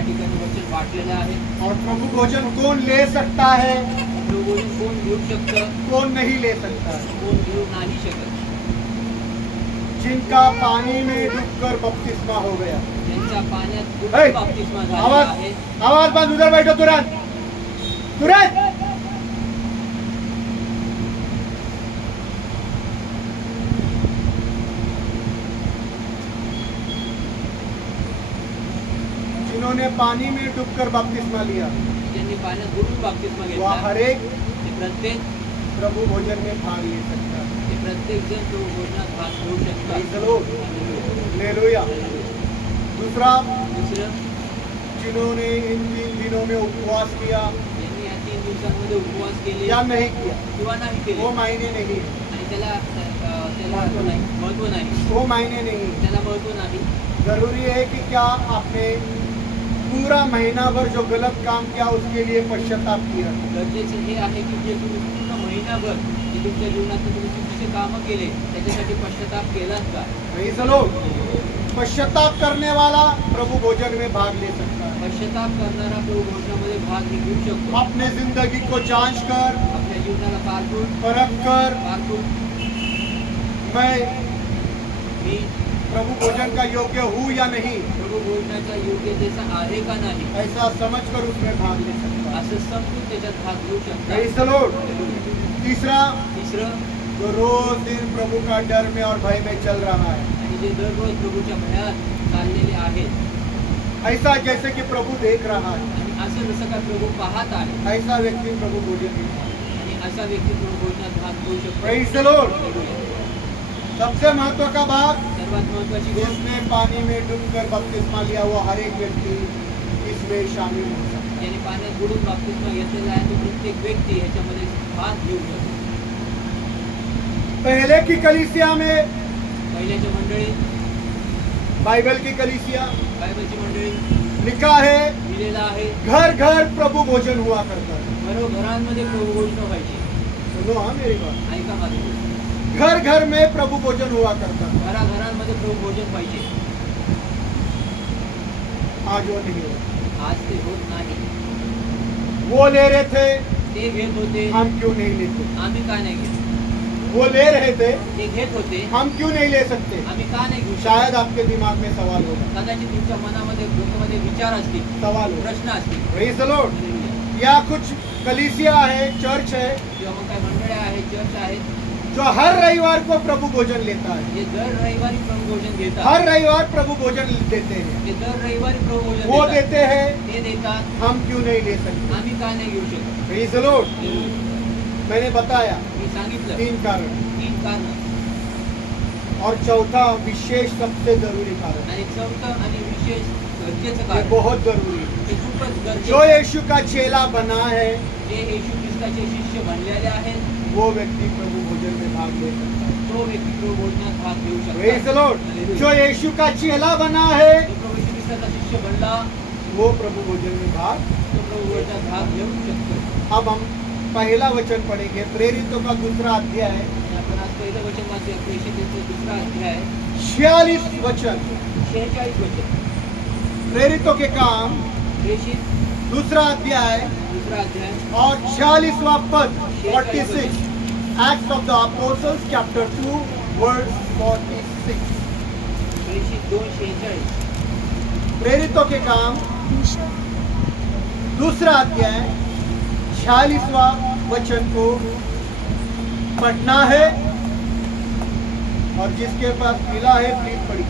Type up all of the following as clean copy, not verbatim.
या ठिकाणी वचन वाटलेलं आहे. और प्रभु भोजन कौन ले सकता है, प्रभू भोजन कोण घेऊ शकतं, कौन नहीं ले सकता है? कोण घेऊ नाही शकत. जिनका पानी में डूबकर बपतिस्मा हो गया. ज्यांचा पाण्यात हे, बुडून बाप्तिस्मा झालेला आवाज आहे. आवाज बंद, उधर बैठो तुरंत तुरंत. जिन्होंने पानी में डूबकर बपतिस्मा लिया, ज्यांनी पाण्यात बुडून बाप्तिस्मा वह घेतला, हर एक ते प्रत्येक प्रभु भोजन में भाग ले सकता है. ते प्रत्येक जण प्रभू भोजनात भाग घेऊ Praise the शकतात. Lord. हालेलुया. दूसरा, दुसरं, जिन्होंने इन 3 दिनों में उपवास किया ज्यांनी या 3 दिवसांमध्ये उपवास केले या नहीं किया, किंवा नाही केले वो मायने नहीं, आणि त्याला महत्व नाही, वो मायने नहीं. त्याला महत्व नाही. जरूरी है कि क्या आपने पूरा महीना भर जो गलत काम किया उसके लिए पश्चाताप किया. गरजेचं हे आहे की जे तुम्ही पूर्ण महिनाभर जे तुमच्या जीवनात तुम्ही चुकीचे कामं केले त्याच्यासाठी पश्चाताप केलात का? Praise the Lord. पश्चाताप करने वाला प्रभु भोजन में भाग ले सकता है. पश्चाताप करणारा प्रभू भोजनामध्ये भाग घेऊ शकतो. अपने जिंदगी को जांच कर, आपल्या जीवनाला पारखून परख कर, मैं मी प्रभु भोजन का योग्य हूँ या नहीं, प्रभू भोजनाच्या योग्यतेचा आहे का नाही ऐसा समझ कर उसमें भाग ले सकता है. असं समजून त्याच्यात भाग घेऊ Praise शकता. the Lord. तीसरा, तिसरं, जो रोज दिन प्रभु का डर में और भय में चल रहा है, आणि जे दररोज प्रभूच्या भयात चाललेले आहेत ऐसा जैसे कि प्रभु देख रहा है, आणि असं जसं का प्रभू पाहत आहे ऐसा व्यक्ति प्रभु भोजन में भाग. आणि असा व्यक्ती प्रभू भोजनात भाग घेऊ शकतो. Praise the Lord. सबसे महत्व का भाग, सर्वात महत्वाची गोष्ट, जिसने पानी में डूबकर बपतिस्मा लिया वो हर एक व्यक्ती इसमें शामिल हो सकता है. ज्याने पाण्यात बुडून बाप्तिस्मा घेतलेला आहे तो प्रत्येक व्यक्ती ह्याच्यामध्ये भाग घेऊ शकतो. पहले की कलीसिया में, पहिल्याच्या मंडळीत, बाइबल की कलीसिया, बायबलची मंडळी लिखा है लिहिलेलं आहे घर घर प्रभु भोजन हुआ करता है. घरोघरांमध्ये प्रभू भोजन व्हायची. सुनो हाँ मेरी बात. ऐका माझं, घर घर में प्रभु भोजन हुआ करता है. घराघरांमध्ये प्रभू भोजन पाहिजे. आज वो नहीं हो. आज ते होत नाही. वो ले रहे थे, ते घेत होते, हम क्यों नहीं लेते? आम्ही का नाही घेत? वो ले रहे थे, ते घेत होते, हम क्यों नहीं ले सकते? आम्ही का नाही घेऊ शकत? शायद आपके दिमाग में सवाल होगा. कदाचित तुमच्या मनामध्ये डोक्यामध्ये विचार असतील, सवाल होगा. प्रश्न असतील. Praise the Lord. या कुछ कलीसिया है, चर्च है, किंवा मग काही मंडळ्या आहेत, चर्च आहेत, जो हर रविवार को प्रभु भोजन लेता है. जे दर रविवारी प्रभू भोजन घेतात. हर रविवार प्रभु भोजन देते हैं. ते दर रविवारी प्रभू भोजन वो देतात. देते हैं, ते देतात, हम क्यों नहीं ले सकते? आम्ही का नाही घेऊ शकत? Praise the Lord. मैंने बताया मी सांगितलं 3 कारण, 3 कारण, और चौथा विशेष सबसे जरूरी कारण, आणि चौथं आणि विशेष गरजेचं ये कारण, बहुत जरूरी है. ते खूपच जो गरजेचं. यीशु का चेला बना है जे येशू ख्रिस्ताचे शिष्य बनलेले आहेत वो व्यक्ति प्रभु भोजन में भाग ले सकता है. तो व्यक्ती प्रभू भोजनात भाग घेऊ Praise the शकतो. Lord. जो यीशु का चेला बना है जो प्रभू येशू ख्रिस्ताचा शिष्य बनला वो प्रभु भोजन में भाग. तो प्रभू भोजनात भाग घेऊ शकतो. अब हम पहला वचन पढ़ेंगे, प्रेरितों का 2रा अध्याय, आणि आपण आज पहिलं वचन वाचूया, प्रेषितांचा 2रा अध्याय 46 वचन. 46 वचन. प्रेरितों के काम प्रेषित 2रा अध्याय 2रा अध्याय और 46वां पद, 46. Acts of the Apostles chapter 2 verse 46. प्रेषित 2:46. प्रेरितों के काम 2रा अध्याय 46वां वचन को पढ़ना है, और जिसके पास मिला है प्लीज पढ़िए.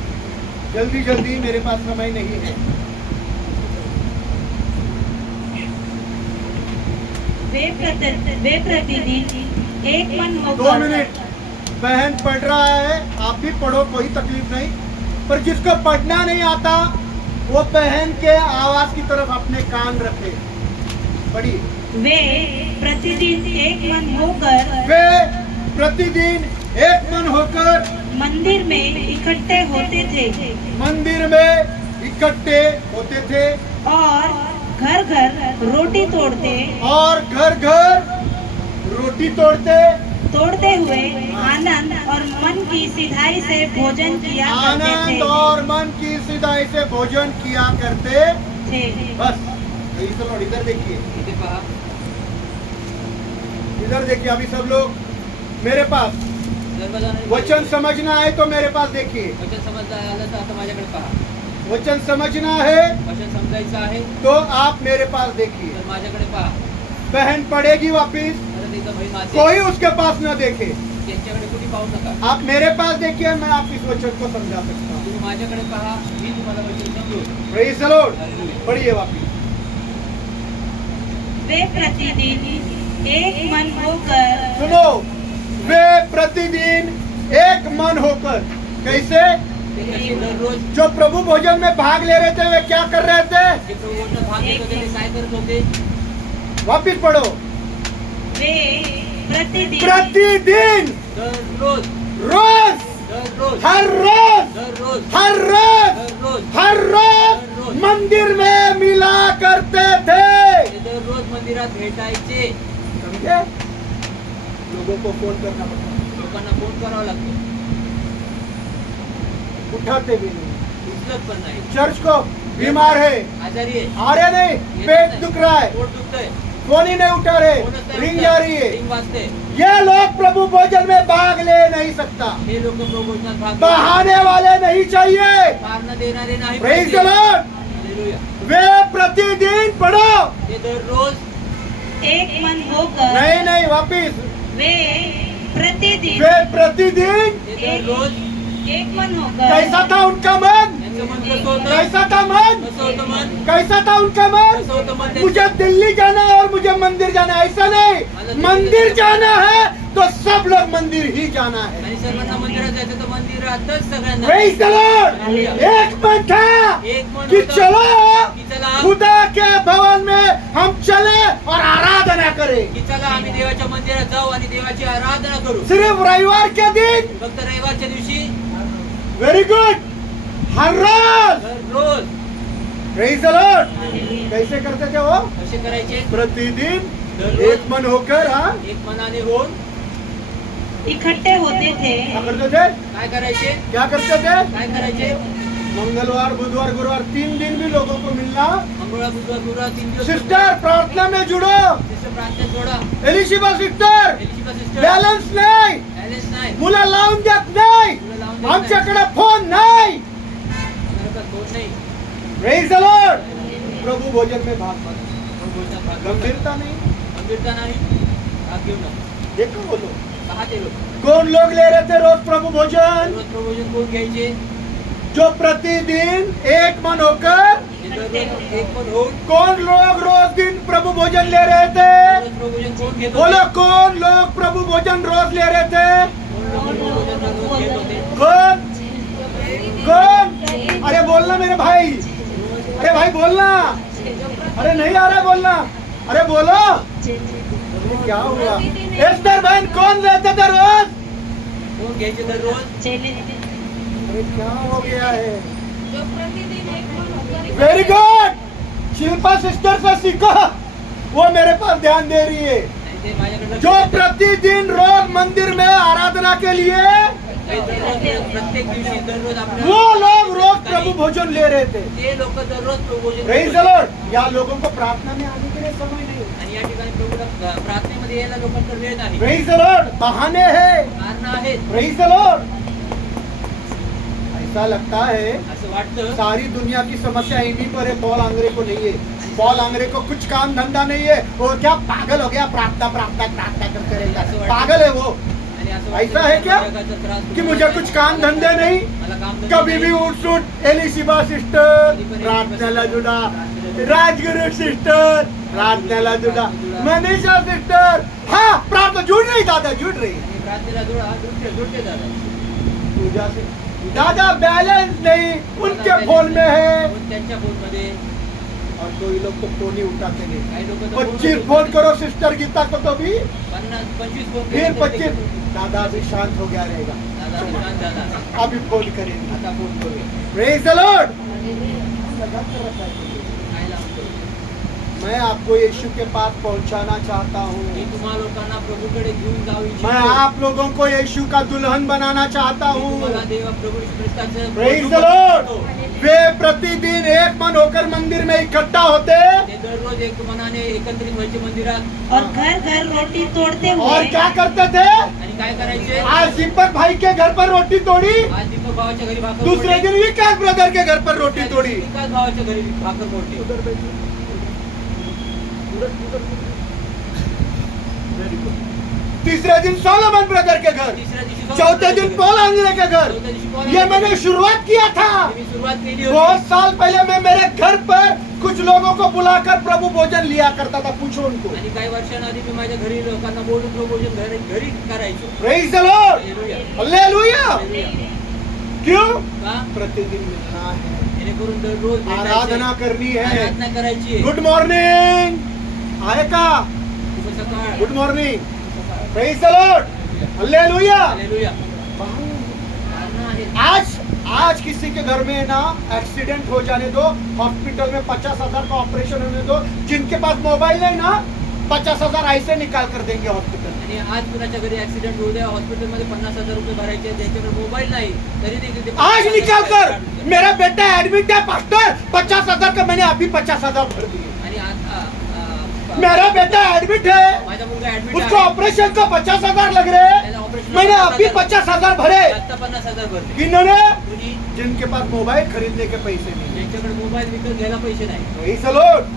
जल्दी जल्दी, मेरे पास समय नहीं है. वे प्रतिदिन एक मन 2 होकर मिनट. बहन पढ़ रहा है, आप भी पढ़ो, कोई तकलीफ नहीं. पर जिसको पढ़ना नहीं आता वो बहन के आवाज की तरफ अपने कान रखे. पढ़िए. वे प्रतिदिन एक मन होकर वे प्रतिदिन एक मन होकर मंदिर में इकट्ठे होते थे मंदिर में इकट्ठे होते थे और घर घर रोटी तोड़ते और घर घर रोटी तोड़ते हुए आनंद और मन की सिधाई से भोजन किया करते आनंद थे। और मन की सिधाई से भोजन किया करते थे। बस Praise the Lord. इधर देखिए, इथे पहा, इधर देखिए, अभी सब लोग मेरे पास सर्वजणांनी वचन समझना है तो मेरे पास देखिए, वचन समजता आलं तर आता माझ्याकडे पहा. वचन समझना है वचन समजायचं आहे तो आप मेरे पास देखिए. तर माझ्याकडे पहा. बहन पढ़ेगी वापिस, परत एकदा बहीण वाचेल. कोई उसके पास न देखे. त्यांच्याकडे कुणी पाहू नका. आप मेरे पास देखिए, मैं आप इस वचन को समझा सकता हूँ. तुम्ही माझ्याकडे पहा, मी तुम्हाला वचन समजवतो. Praise the Lord. हालेलुया. पढ़िए वापिस. वे प्रतिदिन एक मन होकर सुनो, वे प्रतिदिन एक मन होकर, कैसे? ते कसे दररोज जो प्रभु भोजन में भाग ले रहे थे वे क्या कर रहे थे? जे प्रभूंना भाग घेत होते ते काय करत होते? वापिस पढ़ो. वे प्रतिदिन प्रतिदिन, दररोज रोज, दररोज हर रोज, दररोज हर रोज, दररोज हर रोज मंदिर में मिला करते थे. ते दररोज मंदिरात भेटायचे. समझे? लोगों को फोन करना पड़ता, लोकांना फोन करावा लागतो, उठाते भी नहीं. उचलत पण नाही. चर्च को बीमार है, आजारी आहे, आ रहे नहीं, पेट दुख रहा है, पोट दुखतंय, फोन ही नहीं उठा रहे, फोनच नाही रिंग उचलत, जा रही है. रिंग वाजते. ये लोग प्रभु भोजन में भाग ले नहीं सकता. हे लोक प्रभूंना भाग घेत बहाने वाले नहीं चाहिए. कारण देणारे नाही Praise पाहिजे. the Lord. हालेलुया. वे प्रतिदिन पढ़ो. ते दररोज एक मन होकर नहीं नहीं, वापिस. वे प्रतिदिन वे प्रतिदिन, ते दररोज एक मन होकर कैसा था उनका मन? त्यांचं मन कसं होतं? कैसा था मन? कसं होतं मन? कैसा था उनका मन? कसं होतं मन त्यांचं? मुझे दिल्ली जाना है और मुझे मंदिर जाना है, ऐसा नहीं. मंदिर जाना है तो सब लोग मंदिर ही जाना है. आणि सर्वांना मंदिरात जायचं तर मंदिरातच सगळ्यांना. Praise the Lord. एक मन था एक मन कि होतं चलो की चला खुदा के भवन में हम चले और आराधना करें. की चला आम्ही देवाच्या मंदिरात जाऊ आणि देवाची आराधना करू. सिर्फ रविवार के दिन. फक्त रविवारच्या दिवशी वेरी गुड. हर रोज. दररोज Praise the Lord. कैसे करते थे वो? कसे करायचे? प्रतिदिन दररोज एक मन होकर, हाँ, एक मनाने होऊन इकट्ठे होते थे। क्या करते थे? काय करायचे? क्या करते थे? काय करायचे? मंगलवार, बुधवार, गुरुवार 3 दिन भी लोगों को मिलना. मंगळवार, बुधवार, गुरुवार 3 दिवस. सिस्टर प्रार्थना में जुड़ो. सिस्टर प्रार्थना जोडा. Elisheba sister Elisheba sister balance नाही, बॅलन्स नाही. मुला लावून देत नाही, मुलं लावून देत आमच्याकडे फोन नाही. घरात कोण नाही. Praise the Lord. प्रभु भोजन में भाग मत. भोजनात भाग घेऊ नका. गंभीरता नहीं. गंभीरता नाही. भाग घेऊ नका. देखो वो लोग पहा ते लोक. कौन लोग ले रहे थे रोज प्रभु भोजन? रोज प्रभोजन कोण घ्यायचे? जो प्रतिदिन एक मन होकर. जे दररोज एक पण होऊन कौन लोग रोज दिन प्रभु भोजन ले रहे थे? रोज प्रभोजन कोण घेत बोलो, होते? कौन लोग प्रभु भोजन रोज ले रहे थे? कोण लोक प्रभोजन रोज घेत होते? कौन? कौन? अरे बोलना मेरे भाई, अरे भाई बोलना. अरे नहीं आ रहा है बोलना. अरे बोलो. अरे क्या हुआ? एस्टर बहन कौन लेते थे रोज? कोण घ्यायचे दररोज? अरे क्या हो गया है? Very good. शिल्पा सिस्टर से सीखो, वो मेरे पास ध्यान दे रही है. आणि ते माझ्याकडे जो प्रतिदिन रोज मंदिर में आराधना के लिए, प्रत्येक दिवशी दररोज वो आपल्या लोग रोज प्रभु भोजन ले रहे थे. ते लोक दररोज प्रभोजन प्रेज घेत द होते. लॉर्ड. या लोगों को प्रार्थना में आने के लिए समय नहीं. आणि या ठिकाणी प्रभूला प्रार्थनेमध्ये यायला लोकांकडे वेळ नाही. Praise the Lord. बहाने हैं. कारण आहेत. Praise the Lord. ऐसा लगता है असं वाटतं सारी दुनिया की समस्या इन्हीं पर है, पॉल आंग्रे को नहीं है. पॉल आंग्रे को कुछ काम धंधा नहीं है. वो क्या पागल हो गया, प्रार्थना प्रार्थना प्रार्थना करते रहता है. पागल है वो. आणि असं ऐसा है क्या? जगाचा त्रास कि मुझे कुछ काम धंधे नहीं. मला काम धंदे कभी भी नाही. उठ सूट एलिशिबा सिस्टर प्रार्थनेला जुड़ा, राजगुरु सिस्टर प्रार्थनेला जुड़ा, मनीषा सिस्टर हाँ प्रार्थना जुड़ रही, दादा जुड़ रही. आणि प्रार्थनेला जुळते दादा. पूजा से दादा बैलेंस नहीं, उनके फोन में है. कोण त्यांच्या फोनमध्ये. और कोई लोग तो फोन ही उठाते नहीं. काही लोक 25 फोन करो सिस्टर गीता को तो भी 50-25 फोन फिर केले तर ते 25. दादा अभी शांत हो गया रहेगा, दादा शांत झाला. अभी फोन करेंगे. आता फोन करूया. Praise the Lord. काय लावतो? मैं आपको यीशु के पास पहुंचाना चाहता मी हूँ। तुम्हा लोकांना प्रभूकडे घेऊन जाऊ मैं इच्छितो. आप लोगों को यीशु का दुल्हन बनाना चाहता मी हूँ। तुम्हाला देव प्रभू येशू ख्रिस्ताचं Praise वधू the बनवू Lord. इच्छितो. वे प्रतिदिन एक मन होकर मंदिर में इकट्ठा होते ते दररोज एक मनाने एकत्रित व्हायचे मंदिरात और घर घर रोटी तोड़ते और हुए क्या करते थे? आणि काय करायचे. आज दीपक भाई के घर पर रोटी तोड़ी, आज दीपक भावाच्या घरी भाकर दूसरे फोडली. दिन विकास ब्रदर के घर पर रोटी त्या तोड़ी। दिवशी विकास भावाच्या घरी भाकर फोडली. तीसरे दिन सोलोमन ब्रदर के घर, तिसऱ्या दिवशी चौथे दिन पॉल आंग्रे के घर। चौथ्या दिवशी पॉल ये मैंने शुरुआत किया था। मी सुरुवात केली बहुत होती. साल पहले मैं मेरे घर पर कुछ लोगों को बुलाकर प्रभु भोजन लिया करता था। पूछो उनको। आणि काही वर्षांआधी मी माझ्या घरी लोकांना बोलून प्रभू भोजन घरी करायचो. Praise the Lord, hallelujah. Hallelujah. Hallelujah. क्यों? का? प्रतिदिन मिलना है, जेणेकरून दररोज भेटायचे. आराधना करनी है। आराधना करायची आहे. गुड मॉर्निंग आहे का? शुभ सकाळ. Good morning, praise the Lord, hallelujah. Hallelujah. आराधना आहे. आज किसी के घर में ना एक्सीडेंट हो जाने दो, हॉस्पिटल में 50,000 का ऑपरेशन होने दो, जिनके पास मोबाइल नहीं ना 50,000 ऐसे निकाल कर देंगे हॉस्पिटल। आणि आज कुणाच्या घरी ऍक्सिडेंट होऊ द्या, हॉस्पिटलमध्ये 50,000 रुपये भरायचे, त्यांच्याकडे मोबाईल नाही तरी देखील ते आज 50,000 निकाल कर, काढून देतात. मेरा बेटा एडमिट है पास्टर, 50,000 का मैंने अभी 50,000 भर दिए। आणि मेरा बेटा एडमिट है, माझा मुलगा ऍडमिट उसको ऑपरेशन का 50,000 लग रहे हैं, मैंने अभी 50,000 भरे। आता 50,000 भरले. किन्होंने? कुणी? जिनके पास मोबाइल खरीदने के पैसे नहीं। ज्यांच्याकडे मोबाईल विकत घ्यायला पैसे नाही. Praise the Lord,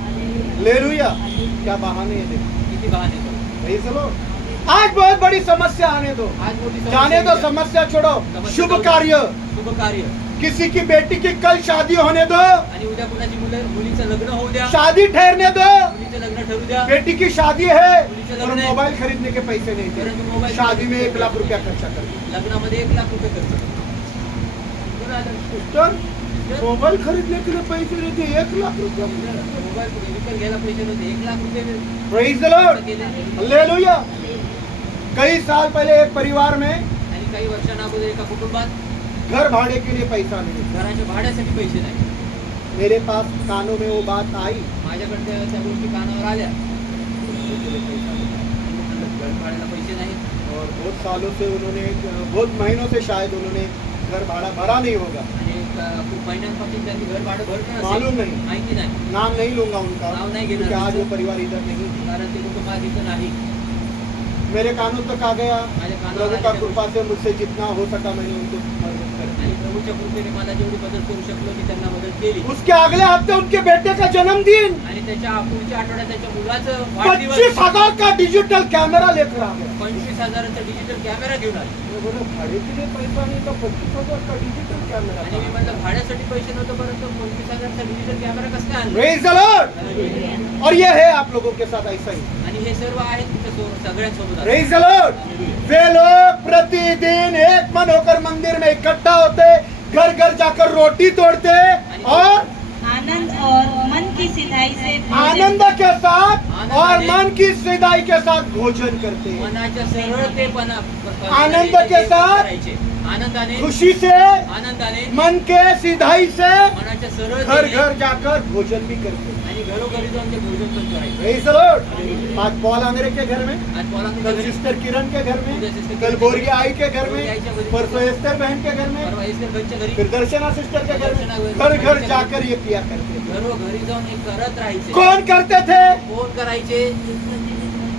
hallelujah. क्या बहाने हैं देखो। किती बहाने करतो. Praise the Lord। आज बहुत बड़ी समस्या आने दो, आज मोठी समस्या जाने दो, आहे. समस्या छोड़ो। समस्या शुभ जाऊ दे. कार्य, शुभ कार्य. किसी की बेटी की कल शादी होने दो, आणि उद्या कुणाची मुलीचं लग्न होऊ द्या, शादी ठहरने दो। मुलीचं लग्न ठरू द्या. बेटी की शादी है मुलीचं और लग्न है। मोबाईल खरीदने के पैसे नहीं परंतु थे, मोबाईल शादी में 1 लाख रुपया खर्चा कर दिया। लग्नामध्ये 1 लाख रुपये खर्च करतो. बरं आलं. सिस्टर, मोबाइल खरीदने के लिए पैसे नहीं थे, 1 लाख रुपया। मोबाईल विकत घ्यायला पैसे नव्हते, 1 लाख रुपये प्रेज द लॉर्ड, गेले. हालेलुया। कई साल पहले एक परिवार में आणि काही वर्षांना अगोदर एका कुटुंबात घर भाड़े के लिए पैसा नहीं था। घराच्या भाड्यासाठी पैसे नाही. मेरे पास कानों में वो बात आई, माझ्याकडे त्या गोष्टी कानावर आल्या. घर भाड्याला पैसे नाही. और बहुत सालों से उन्होंने, बहुत महीनों से शायद उन्होंने घर भाड़ा भरा नहीं होगा, आणि खूप महिन्यांपासून त्यांनी घर भाडं भरलं नसेल. मालूम नहीं। माहिती नाही. नाम नहीं लूंगा उनका, नाव नाही घेणार. क्योंकि आज वो परिवार इधर नहीं है। कारण ते कुटुंब आज इथं नाही. मेरे कानों तक आ गया, माझ्या कानावर प्रभु का आल्या त्या कृपा से मुझसे जितना हो सका मैंने उनको मदद कर दी। आणि प्रभूच्या कृपेने मला जेवढी मदत करू शकलो मी त्यांना मदत केली. उसके अगले हफ्ते उनके बेटे का जन्मदिन, आणि त्याच्या पुढच्या आठवड्यात त्याच्या मुलाचं वाढदिवस. 25,000 का डिजिटल कैमरा लेकर आ गया। 25,000चा डिजिटल कॅमेरा घेऊन आले. मैं बोला भाड़े के लिए पैसा नहीं था, 25,000 का डिजिटल कैमरा। आणि मी म्हटलं भाड्यासाठी पैसे नव्हते, परंतु 25,000चा डिजिटल कॅमेरा कसं काय आणला. Praise the Lord. और ये है आप लोगों के साथ ऐसा ही। आणि हे सर्व आहे तिथं सगळ्यांसोबत आहे. Praise the Lord. वे लोग प्रतिदिन एक मन होकर मंदिर में इकट्ठा होते, घर घर जाकर रोटी तोड़ते और आनंद और मन की सिधाई से आनंद के साथ और मन की सिधाई के साथ भोजन करते, मनाच्या सरळतेपणा आनंद के साथ, करायचे. आनंदाने, खुशी से, आनंदाने, मन के सिधाई से मनाच्या घर सरळतेने घर जाकर भोजन भी करते। आणि घरोघरी जाऊन ते भोजन पण करायचे. Praise the Lord. आज पॉल आंग्रे के घर में, आज पोलांच्या कल घरी, सिस्टर किरण के घर में, कल बोरिया आई के घर में, परसों एस्तर बहन के घर में, परवा इस्कर बच्च्या घरी, फिर दर्शना सिस्टर के घर में, घर घर जाकर ये किया करते। घरोघरी जाऊन हे करत राहायचे. कौन करते थे? कोण करायचे?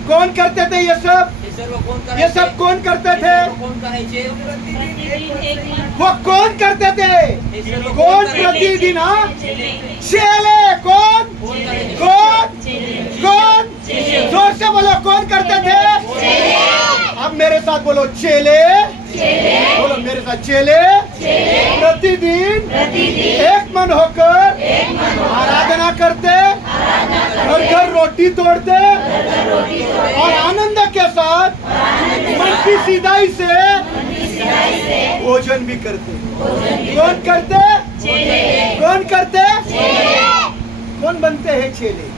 कौन करते थे ये सब? हे सर्व कोण ये करायचे? सब कौन करते हे थे? सर्व कोण करायचे? प्रतिदिन एक मन वो कौन करते थे? हे सर्व कौन करायचे? प्रतिदिन? हाँ, चले चेले। कौन? कोण करायचे? कौन? चले कौन? जोर से बोलो, कौन करते थे? अब मेरे साथ बोलो, चेले। बोलो मेरे साथ, चेले प्रतिदिन एक मन होकर आराधना करते, घर घर रोटी तोड़ते और आनंद के साथ मन की सिधाई से भोजन भी करते। कौन करते? कौन करते? कौन बनते हैं चेले?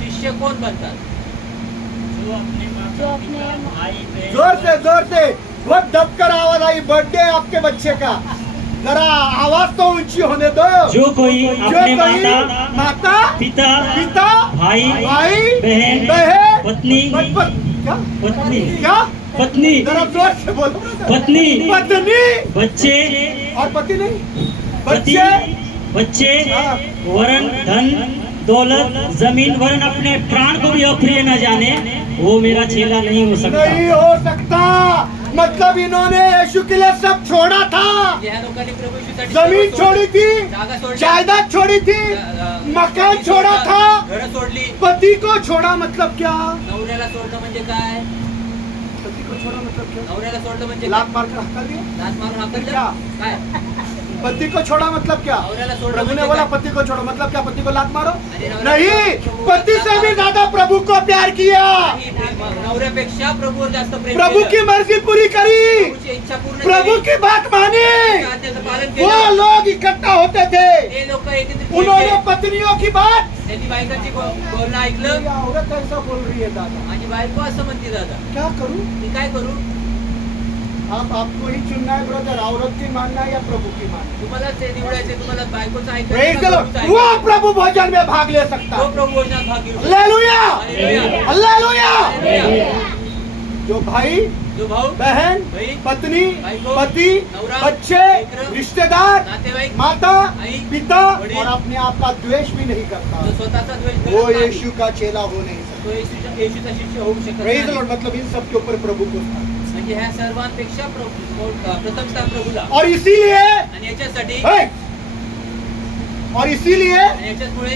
शिष्य कोण बनतात? जोर से बहुत दबकर आवाज आई, बर्थडे आपके बच्चे का। जरा आवाज तो ऊंची होने दो। जो कोई जो अपने कोई माता माता पिता पिता भाई बहन पत्नी क्या पत्नी क्या पत्नी जरा जोर से बोलो। पत्नी पत्नी बच्चे और पति नहीं, पति बच्चे बच्चे हाँ। वरण धन दौलत जमीन वरण अपने प्राण को भी अप्रिय न जाने, वो मेरा चेला नहीं हो सकता। नहीं हो सकता। मतलब इन्होंने यीशु के लिए सब छोड़ा था। या लोकांनी प्रभू येशूसाठी जमीन सर्व छोड़ी थी, जागा सोडली, जायदाद छोड़ी थी, मकान छोड़ा था, घरं सोडली. पति को छोड़ा मतलब क्या? नवऱ्याला सोडलं म्हणजे काय? पति को छोड़ा मतलब क्या? नवऱ्याला सोडलं म्हणजे लात मार कर हटा दिया। लात मारून हाकललं क्या? काय? पति को छोड़ा मतलब क्या? नवऱ्याला सोडलं प्रभु ने म्हणजे बोला काय? पति को छोड़ो मतलब क्या? पति को लात मारो? आणि नवऱ्याला नहीं, प्रभू पति से भी ज्यादा प्रभु को प्यार किया, नाही, नवऱ्यापेक्षा प्रभूवर जास्त प्रेम प्रभु केलं. की मर्जी पूरी करी, प्रभूची इच्छा पूर्ण प्रभु केली. की बात मानी। त्याच्या आज्ञेचं पालन वो केलं. लोग इकट्ठा होते थे, ते लोक एकत्रित उन्होंने व्हायचे. पत्नियों की बात। त्यांनी बायकांची बोलणं ऐकलं. ये औरत ऐसा बोल रही है दादा, माझी बायको असं म्हणते दादा, क्या करूं? मी काय करू? आपको ही चुनना है ब्रदर, औरत की मानना है या प्रभु की मानना है? तुम्हाला ते निवडायचे, तुम्हाला बायकोचं Praise ऐकायचं the का Lord. प्रभूचं वो ऐकायचं? प्रभु भोजन में भाग ले सकता तो है। प्रभू भोजनात भाग घेऊ शकतो. Hallelujah, hallelujah. हालेलुया। हालेलुया. जो भाई जो भाऊ बहन बहीण, पत्नी बायको, पति नवरा, बच्चे लेकरं, रिश्तेदार नातेवाईक, माता आई, पिता वडील, और अपने आप का द्वेष भी नहीं करता, जो स्वतःचा द्वेष वो करत नाही, यीशु का चेला हो नहीं सकता। तो येशूचा शिष्य होऊ शकत Praise the नाही. Lord. मतलब इन सब के ऊपर प्रभु को स्थान। म्हणजे ह्या सर्वांपेक्षा प्रथम स्थान प्रभूला. और इसीलिए आणि याच्यासाठी हे! और इसीलिए आणि याच्याचमुळे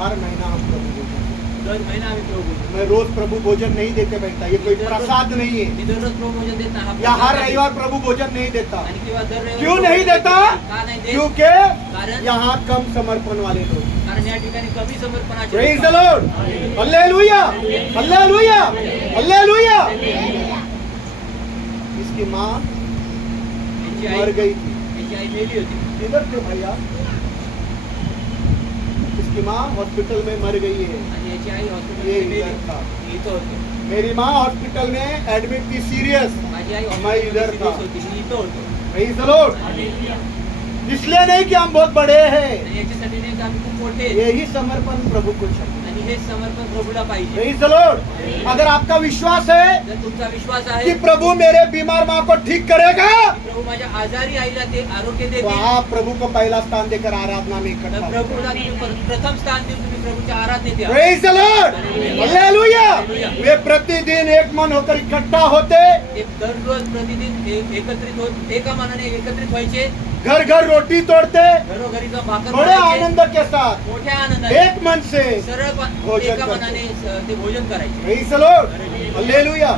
हर महीना हम प्रभु भोजन, दर महिना आम्ही प्रभू भोजन. मैं रोज प्रभु भोजन नहीं देते बैठता, ये कोई प्रसाद नहीं है, मी दररोज प्रभू भोजन देत नाही. हा या हर प्रसाद आहे. रविवार प्रभु भोजन नहीं देता। आणि किंवा दर रविवारी क्यों प्रभू नहीं भोजन देता? का नाही देत? क्योंकि कारण यहाँ कम समर्पण वाले लोग। कारण या ठिकाणी कमी समर्पणाचे Praise लोक the आहेत. Lord. Hallelujah, hallelujah, hallelujah. इसकी माँ यांची मर आई गई थी, यांची आई मेली होती. किधर थे भैया? इसकी माँ हॉस्पिटल में मर गई है। आणि याची आई ये हॉस्पिटलमध्ये मेली. इधर था। इथं होती. मेरी माँ हॉस्पिटल में एडमिट थी, सीरियस। माझी आई मैं इधर हॉस्पिटलमध्ये था। serious होती. मी इथं होतो. Praise the Lord. आणि इसलिए नहीं कि हम बहुत बड़े हैं, याच्यासाठी नाही का आम्ही खूप मोठे आहेत. यही समर्पण प्रभु को चाहिए। आणि हे समर्पण प्रभूला पाहिजे. Praise the Lord. अगर आपका विश्वास है जर तुमचा विश्वास कि आहे प्रभु मेरे बीमार माँ को ठीक करेगा, की प्रभू माझ्या आजारी आईला ते आरोग्य तो देतील, आप प्रभु को पहला स्थान देकर आराधना में तर इकट्ठा हो। प्रभूला तुम्ही प्रथम स्थान देऊन तुम्ही प्रभूच्या आराधनेत या. Praise the Lord. हालेलुया. वे प्रतिदिन एक मन होकर इकट्ठा होते, एक दररोज प्रतिदिन एकत्रित होत एका मनाने एकत्रित व्हायचे, घर घर रोटी तोड़ते, घरोघरी जाऊन भाकर बड़े वाढायचे, आनंद के साथ मोठ्या आनंदाने एक मन से सरळ भोजन एका करते. मनाने ते भोजन करायचे. Praise the Lord. हालेलुया.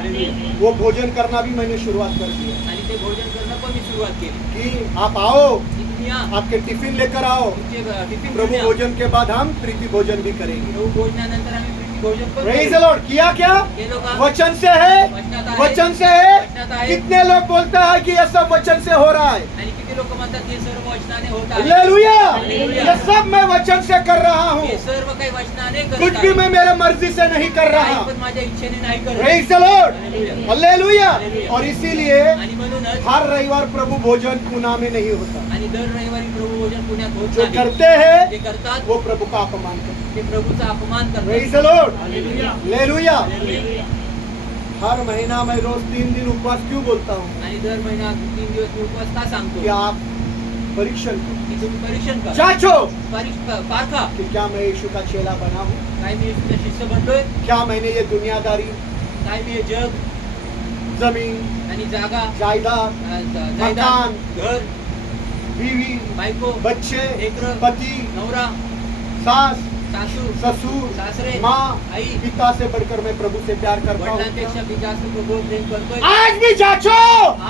वो भोजन करना भी मैंने शुरुआत कर दिया आणि ते भोजन करणं पण मी सुरुवात केली. कि आप आओ, की तुम्ही या, आपके टिफिन लेकर आओ, तुमचे टिफिन घेऊन प्रभु या. भोजन के बाद हम प्रीति भोजन भी करेंगे। प्रभू भोजनानंतर आम्ही प्रीती भोजन पण Praise करू. the Lord. किया क्या? हे लोक वचन से है, वचनात आहे. वचन से है। वचनात आहे. कितने लोग बोलते हैं कि ये सब वचन से हो रहा है? आणि किती लोक म्हणतात हे सर्व वचनाने होत आहे. हालेलुया. हालेलुया. ये सब मैं वचन से कर रहा हूँ, हे सर्व काही वचनाने करत कुछ भी आहे. मैं मेरे मर्जी से नहीं कर रहा। काही पण माझ्या इच्छेने नाही करत. Praise the Lord. Hallelujah. Hallelujah. Hallelujah. और इसीलिए आणि म्हणूनच हर रविवार प्रभु भोजन पुणे में नहीं होता। आणि दर रविवारी प्रभु भोजन पुण्यात होत जो नाही. करते हैं जे करतात वो प्रभु का अपमान करते ते प्रभूचा अपमान हैं। Praise करतात. the Lord. Hallelujah. Hallelujah. Hallelujah. हर महीना मैं रोज 3 दिन उपवास क्यों बोलता हूँ? आणि दर महिना 3 दिवस मी उपवास का सांगतो कि आप परीक्षण करो, की तुम्ही परीक्षण करा, जांचो पारखा कि क्या मैं यीशु का चेला बना हूँ, काय मी येशूचा शिष्य बनलोय, क्या मैंने ये दुनियादारी, काय मी हे जग जमीन, आणि जागा जायदाद, जायदाद, मकान, घर, बीवी, बायको, बच्चे, लेकरं, पति, नवरा, सास, सासू, ससुर, सासरे, माँ, आई, पिता से बढ़कर मैं प्रभु से प्यार करता वडिलांपेक्षा हूँ। मी जास्त प्रभू प्रेम करतोय. आज भी जांचो,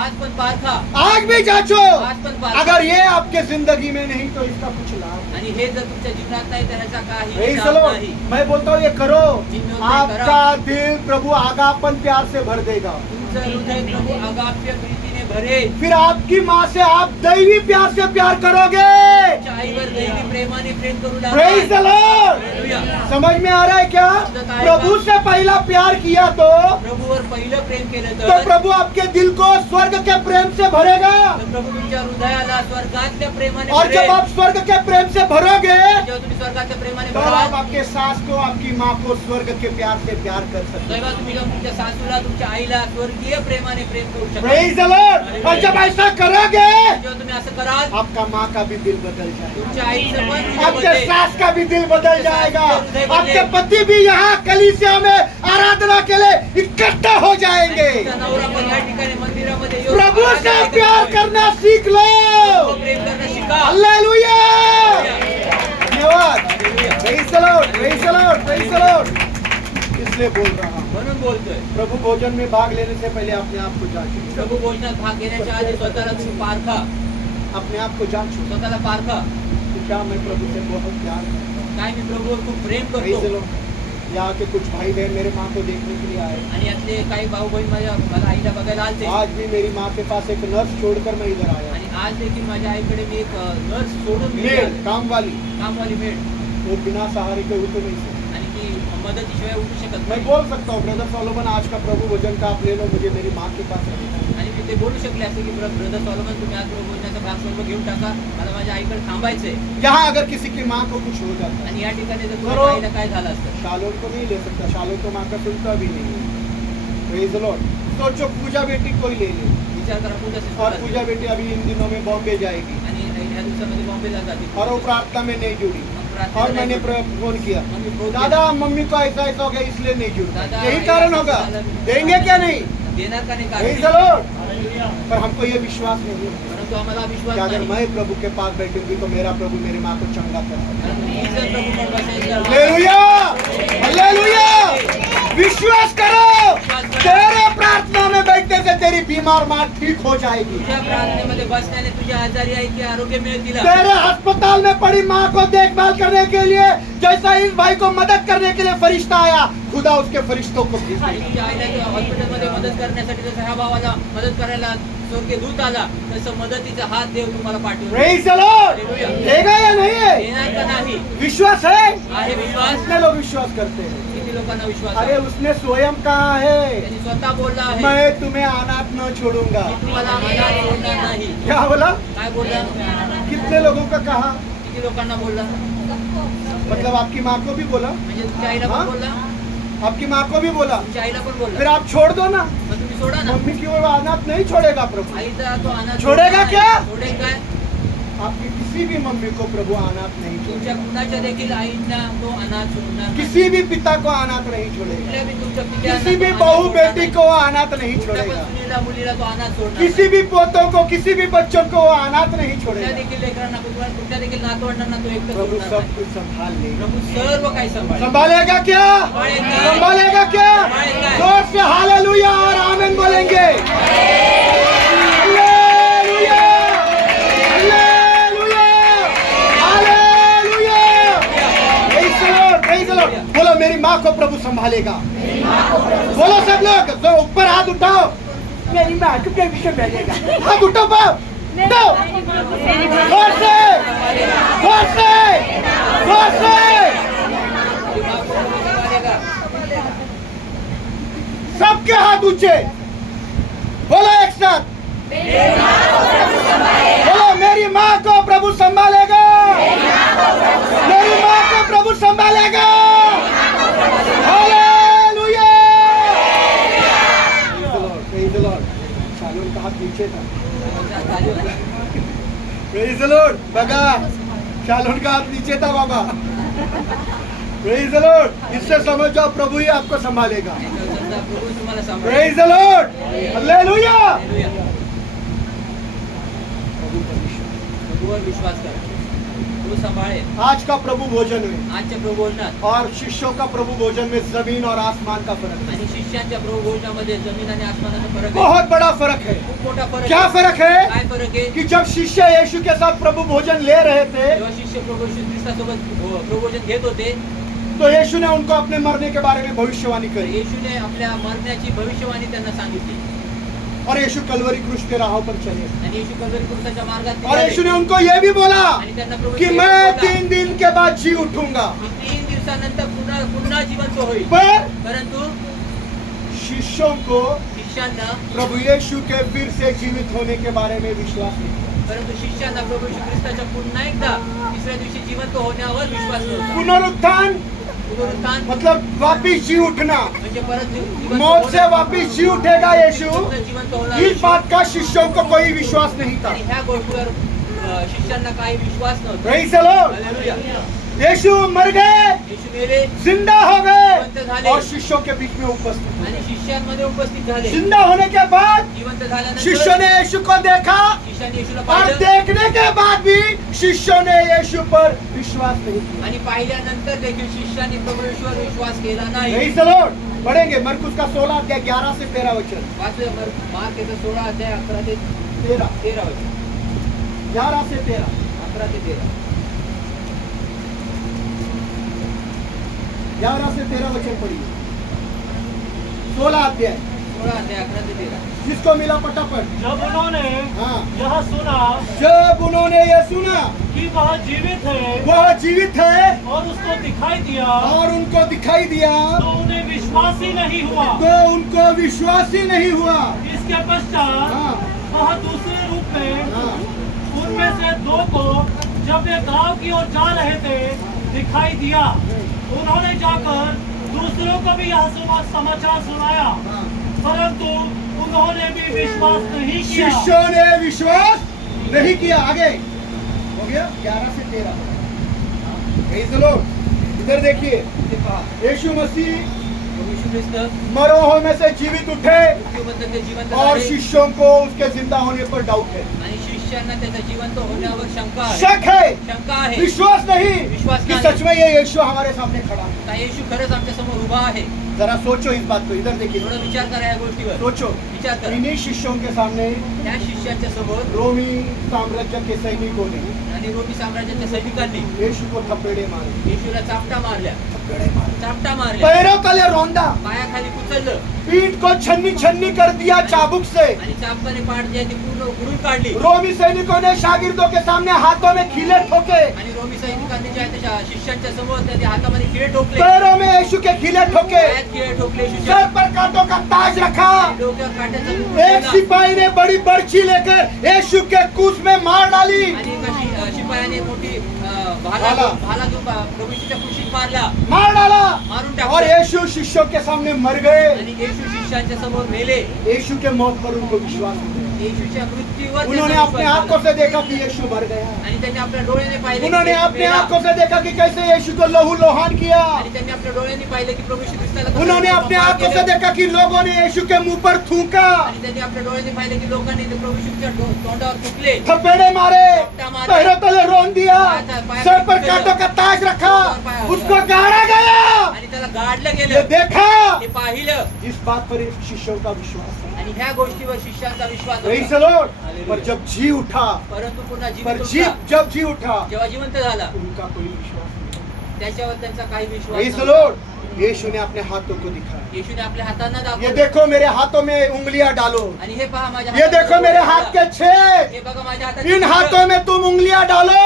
आज पण पारखा, आज भी जांचो। आज पण पारखा. अगर ये आपके जिंदगी में नहीं तो इसका कुछ लाभ। आणि हे जर तुमच्या जीवनात नाही तर याचा काही Praise the लाभ Lord. नाही. मैं बोलता हूँ ये करो, जिन्होंने आपका दिल प्रभु आगापन प्यार से भर देगा। तुमचं हृदय प्रभू अगाप्य प्रीतीने भरेल. फिर आपकी माँ से आप दैवी प्यार से प्यार करोगे। तुमच्या आईवर दैवी प्रेमाने प्रेम करू Praise लागला. the Lord. हालेलुया. समझ में आ रहा है क्या? प्रभु से पहला प्यार किया तो प्रभूवर पहिलं प्रेम केलं तो तर प्रभु आपके दिल को स्वर्ग के प्रेम से भरेगा. प्रभू तुमच्या हृदयाला स्वर्गातल्या प्रेमाने और जब भरेल. आप स्वर्ग के प्रेम से भरोगे जेव्हा तुम्ही स्वर्गाच्या प्रेमाने तो आप भराल आपके सास को, आपकी माँ को स्वर्ग के प्यार से प्यार कर सकते तेव्हा तुम्ही जेव्हा तुमच्या सासूला तुमच्या आईला स्वर्गीय प्रेमाने प्रेम करू शकता. Praise the Lord. और जब ऐसा करोगे जेव्हा तुम्ही असं कराल आपका माँ का भी दिल बदल जाएगा, तुमच्या आईचं मन हृदय आपके बदलेल. सास का भी दिल बदल जाएगा, आपके पति भी यहाँ कलीसिया में आराधना के लिए इकट्ठा हो जाएंगे. तुमचा नवरा पण या ठिकाणी मंदिरामध्ये येऊन प्रभु से आराधना प्यार करेल. करना सीख लो. प्रेम करणं शिका. हालेलुया. धन्यवाद. Praise the Lord. Praise the Lord. Praise the Lord. इसलिए बोल रहा हूँ, म्हणून बोलतोय प्रभु भोजन में भाग लेने से पहले अपने आप को जांचो. प्रभू भोजनात भाग घेण्याच्या आधी स्वतःला तुम्ही पारखा. अपने आप को जांचो स्वतःला पारखा. कि क्या मैं प्रभु से बहुत प्यार करता हूँ. काय मी प्रभूवर खूप प्रेम Praise the करतो. Lord. यहाँ के कुछ भाई बहन मेरे माँ को देखने के लिए आए. आणि यातले काही भाऊ बहीण मला आईला बघायला आलते. आज भी मेरी माँ के पास एक नर्स छोड़कर मैं इधर आया. आणि आज देखील माझ्या आईकडे मी एक नर्स सोडून मी मेड, आलो. काम वाली, कामवाली मेड. वो बिना सहारे के उठ नहीं सकती. आणि ती मदतीशिवाय उठू शकत मैं नाही. बोल सकता हूँ ब्रदर सोलोमन आज का प्रभु भोजन का आप ले लो, मुझे मेरी माँ के पास रहना है. आणि मी ते बोलू शकले असते की ब्रदर सॉलोमन तुम्ही आज प्रभू भोजनाचा भाग सर्व घेऊन टाका. मला माझ्या आईकडे थांबायचंय. यहाँ अगर किसी की माँ को कुछ हो जाता है, आणि या ठिकाणी जर बरोबर. तुमच्या आईला काय झालं असतं शालोन को नहीं ले सकता, शालोन तो माँ का सुनता भी नहीं है. Praise the Lord. सोचो पूजा बेटी कोई ले ले, विचार करा पूजा और सिस्टर पूजा बेटी अभी इन दिनों में बॉम्बे जाएगी आणि ह्या दिवसामध्ये बॉम्बेला जाते. और वो प्रार्थना में नहीं जुड़ी. प्रार्थना और नाही मैंने जुड़ी. फोन किया, मम्मी फोन किया. दादा मम्मी को ऐसा ऐसा हो गया इसलिए नहीं जुड़ी. दादा, यही ऐसा कारण ऐसा होगा. झालं. देंगे क्या नहीं? देणार का नाही Praise का the Lord. पर हमको ये विश्वास नहीं है परंतु आम्हाला कि विश्वास अगर नाही. मैं प्रभु के पास बैठूंगी तो मेरा प्रभु मेरी माँ को चंगा कर सकता है. कारण मी जर प्रभू पण बसायचं हालेलुया. हालेलुया. विश्वास करो, तेरे प्रार्थना में बैठने से तेरी बीमार माँ ठीक हो जाएगी. तुझ्या प्रार्थनेमध्ये बसण्याने तुझ्या आजारी आईचे आरोग्य मिळतील. तेरे अस्पताल में पड़ी माँ को देखभाल करने के लिए जैसा इस भाई को मदद करने के लिए फरिश्ता आया, खुदा उसके फरिश्तों को भेज आणि देगा. तुझ्या आईला हॉस्पिटलमध्ये मदत करण्यासाठी जसं ह्या भावाला मदत करायला स्वर्गीय दूत आला तसं मदतीचा हात देव तुम्हाला पाठवून Praise the Lord. देगा या नहीं है? देणार का नाही. विश्वास है? आहे विश्वास. कितने लोग विश्वास करते हैं? किती लोकांना विश्वास अरे आहे. उसने स्वयं कहा है, त्यांनी स्वतः बोलला आहे मैं तुम्हें अनाथ न छोड़ूंगा. मी तुम्हाला अनाथ सोडणार नाही. क्या बोला? काय बोलला. कितने लोगों का कहा? किती लोकांना बोलला. मतलब आपकी माँ को भी बोला, म्हणजे तुमच्या आईला हा? पण बोलला. आपकी माँ को भी बोला. तुमच्या आईला पण फिर बोलला. आप छोड़ दो ना. मग तुम्ही सोडा ना. मम्मी की ओर अनाथ नहीं छोड़ेगा प्रभु. आईचा तो अनाथ छोडेगा सोडणार क्या? नाही. सोडेल काय. आपकी किसी भी मम्मी को प्रभु अनाथ नहीं तुमच्या छोड़ेगा. कुणाच्या देखील आईंना तो अनाथ सोडणार नाही. किसी भी पिता को अनाथ नहीं छोड़ेगा. कुठल्या बी तुमच्या पित्यांना किसी तो भी अनाथ बहू सोडणार बेटी नाही. को वो अनाथ नहीं कुठल्या पण छोड़ेगा. सुनेला मुलीला तो अनाथ सोडणार किसी नाही. भी पोतों को, किसी भी बच्चों को वो अनाथ नहीं कुठल्या छोड़ेगा. देखील लेकरांना कुठल्या देखील नातवंडांना तो एकटं प्रभु सोडणार सब नाही. कुछ संभाल लेगा. प्रभू सर्व काही सांभाळेल. संभालेगा क्या? संभालेगा. संभालेगा क्या? संभालेगा. जोर से हालेलुया और आमीन बोलेंगे. Hallelujah. Hallelujah. Hallelujah. Praise the Lord. Praise the Lord. बोलो मेरी माँ को प्रभु संभालेगा. बोलो सब लोग, जो ऊपर हाथ उठाओ. मेरी माँ को प्रभु संभालेगा. हाथ उठाओ बाप. उठाओ. जोर से. जोर से. जोर से. संभालेगा. सबके हाथ ऊंचे. बोलो एक साथ. बोलो मेरी माँ को प्रभु संभालेगा. मेरी माँ को प्रभु संभालेगा. हालेलुया. Praise the Lord. शालोन का हात नीचे था. Praise the Lord. बघा, शालोन का हाथ नीचे था बाबा. Praise the Lord. इससे समझ जाओ प्रभु ही आपको संभालेगा. प्रभू तुम्हाला सांभाळेल. Praise the Lord. Hallelujah. Hallelujah. प्रभूवर विश्वास करा. प्रभू सांभाळेल. आज का प्रभु भोजन में आजच्या प्रभू भोजनात और शिष्यों का प्रभु भोजन में जमीन और आसमान का फर्क है. आणि शिष्यांच्या प्रभू भोजनामध्ये जमीन आणि आसमानाचा फरक आहे. बहुत बड़ा फर्क है. खूप मोठा फरक क्या आहे. फर्क है? काय फरक आहे. कि जब शिष्य यीशु के साथ प्रभु भोजन ले रहे थे जेव्हा शिष्य प्रभू येशू ख्रिस्तासोबत प्रभू भोजन घेत होते तो यीशु ने उनको अपने मरने के बारे में भविष्यवाणी तर करी. येशूने आपल्या मरण्याची भविष्यवाणी त्यांना सांगितली. और यीशु कलवरी क्रूस के राहों पर चले. आणि येशू कलवरी क्रूसाच्या मार्गात और निघाले. यीशु ने उनको ये भी बोला आणि त्यांना प्रभू कि येशू मैं बोलला, 3 दिन के बाद जी उठूंगा. मी 3 दिवसानंतर पुन्हा पुन्हा जिवंत होईल. पर परंतु शिष्यों को शिष्यांना प्रभु यीशु के फिर से जीवित होने के बारे में विश्वास नहीं था. परंतु शिष्यांना प्रभु येशू ख्रिस्ताच्या पुन्हा एकदा तिसऱ्या दिवशी जिवंत होण्यावर विश्वास नव्हता. पुनरुत्थान पुनरुत्थान मतलब वापिस जी उठना, म्हणजे परत जिवंत मौत से होणं. वापिस जी उठेगा यीशु. जिवंत होणार इस येशू. बात का शिष्यों को कोई विश्वास नहीं था. आणि ह्या गोष्टीवर शिष्यांना काही विश्वास नव्हता. Praise the Lord. हालेलुया. यीशु मर गए, येशू मेले जिंदा हो जिवंत गए झाले. और शिष्यों के बीच में उपस्थित. आणि शिष्यांमध्ये उपस्थित झाले. जिंदा होने के बाद जिवंत झाल्यानंतर शिष्यों ने यीशु को देखा शिष्यांनी येशूला और पाहिलं. देखने के बाद भी शिष्यों ने यीशु पर विश्वास नहीं किया. आणि पाहिल्यानंतर देखील शिष्यांनी प्रभू येशूवर विश्वास केला नाही. Praise the Lord. पढ़ेंगे मरकुस का 16 अध्याय 11 से 13 वचन. वाचलं मार्क याचा 16 अध्याय 11 ते 13 13 वचन. 11 से 13. 11 ते 13. 11 से 13 वचन पढ़िए. 16 अध्याय 16 अध्याय 11 ते 13. जिसको मिला पटापट. जब उन्होंने हाँ. यह सुना जब उन्होंने ये सुना कि वह जीवित है वह जीवित है और उसको दिखाई दिया और उनको दिखाई दिया तो उन्हें विश्वास ही नहीं हुआ. तो उनको विश्वास ही नहीं हुआ. इसके पश्चात हाँ. वह दूसरे रूप में हाँ. उनमें से 2 को जब वे गांव की ओर जा रहे थे दिखाई दिया. उन्होंने जाकर दूसरों को भी यह समाचार सुनाया, हाँ. परंतु उन्होंने भी विश्वास नहीं किया. शिष्यों ने विश्वास नहीं किया. आगे हो गया 11 से 13. Praise the Lord. इधर देखिए ते पहा. यीशु मसीह प्रभू येशू ख्रिस्त मरो हुए में से जीवित उठे मृत्यूमधून ते जिवंत और झाले. शिष्यों को उसके जिंदा होने पर डाउट है, आणि शिष्यांना त्याच्या जिवंत होण्यावर शंका आहे. शक है, शंका आहे. विश्वास नहीं विश्वास कि नहीं. सच में ये यीशु हमारे सामने खड़ा है. का येशू खरंच आमच्या समोर उभा आहे. जरा सोचो इस बात को. इधर देखिए, थोडं विचार करा या गोष्टीवर. सोचो. विचार करा. इन्हीं शिष्यों के सामने त्या शिष्याच्या समोर रोमी साम्राज्य के सैनिकों ने आणि रोमी साम्राज्याच्या सैनिकांनी यीशु को थपेड़े मारे. येशूला चापटा मारल्या. थपेड़े मारे, चापटा मारल्या. पैरों तले रौंदा, पायाखाली कुचललं पीठ को छन्नी छन्नी कर दिया चाबुक से. आणि चापकाने पाठ जी आहे ती पूर्ण उघडून काढली. रोमी सैनिकों ने शागिर्दों के सामने हाथों में खीले ठोके, आणि रोमी सैनिकांनी जे आहे त्याच्या शिष्यांच्या समोर त्या हातामध्ये खिळे ठोकले. पैरों में यीशु के खीले ठोके, पायात खिळे ठोकले येशूच्या. सर पर कांटों का ताज रखा. डोक्यावर काट्याचा मुकुट एक ठेवला. सिपाही ने बड़ी बर्छी लेकर यीशु के कूस में मार डाली. आणि एका शिपायाने मोठी भाला. भाला घेऊन प्रभू येशूच्या कुशीत मारला. मार डाला मारून और टाकला. यीशु शिष्यों के सामने मर गए. आणि येशू शिष्यांच्या समोर मेले. यीशु के मौत पर उनको विश्वास नहीं. येशूच्या मृत्यूवर उन्होंने त्यांना अपने विश्वास आंखों झाला. से देखा कि यीशु मर गया. आणि त्यांनी आपल्या डोळ्याने पाहिले की उन्होंने येशू अपने मेला. आंखों से देखा कि कैसे यीशु को लहू लोहान किया. आणि त्यांनी आपल्या डोळ्यांनी पाहिले की प्रभू येशू ख्रिस्ताला कसं उन्होंने अपने अपमान आंखों से केलं. देखा कि लोगों ने यीशु के मुंह पर थूका, आणि त्यांनी आपल्या डोळ्यांनी पाहिले की लोकांनी ते प्रभू येशूच्या तोंडावर थुंकले. थपेड़े मारे, पैरों तले रौंद दिया, सर पर कांटों का ताज रखा, उसको गाड़ा गया. आणि त्याला गाडलं ये गेलं. देखा. ते पाहिलं. इस बात पर शिष्यों का विश्वास है. आणि ह्या गोष्टीवर शिष्यांचा विश्वास Praise होता. the Lord. पर जब जी उठा, परंतु पुन्हा पर जिवंत जी उठला. जब जी उठा जेव्हा जिवंत झाला उनका कोई विश्वास नहीं. त्याच्यावर त्यांचा काही विश्वास Praise the नव्हता. Lord. यीशु ने अपने हाथों को दिखाया. येशूने आपल्या हातांना ये दाखवलं. देखो मेरे हाथों में उंगलियां डालो. आणि हे पहा माझ्या ये हातामध्ये देखो मेरे हाथ के छेद. हे बघा माझ्या हातात इन हाथों में तुम उंगलियां डालो.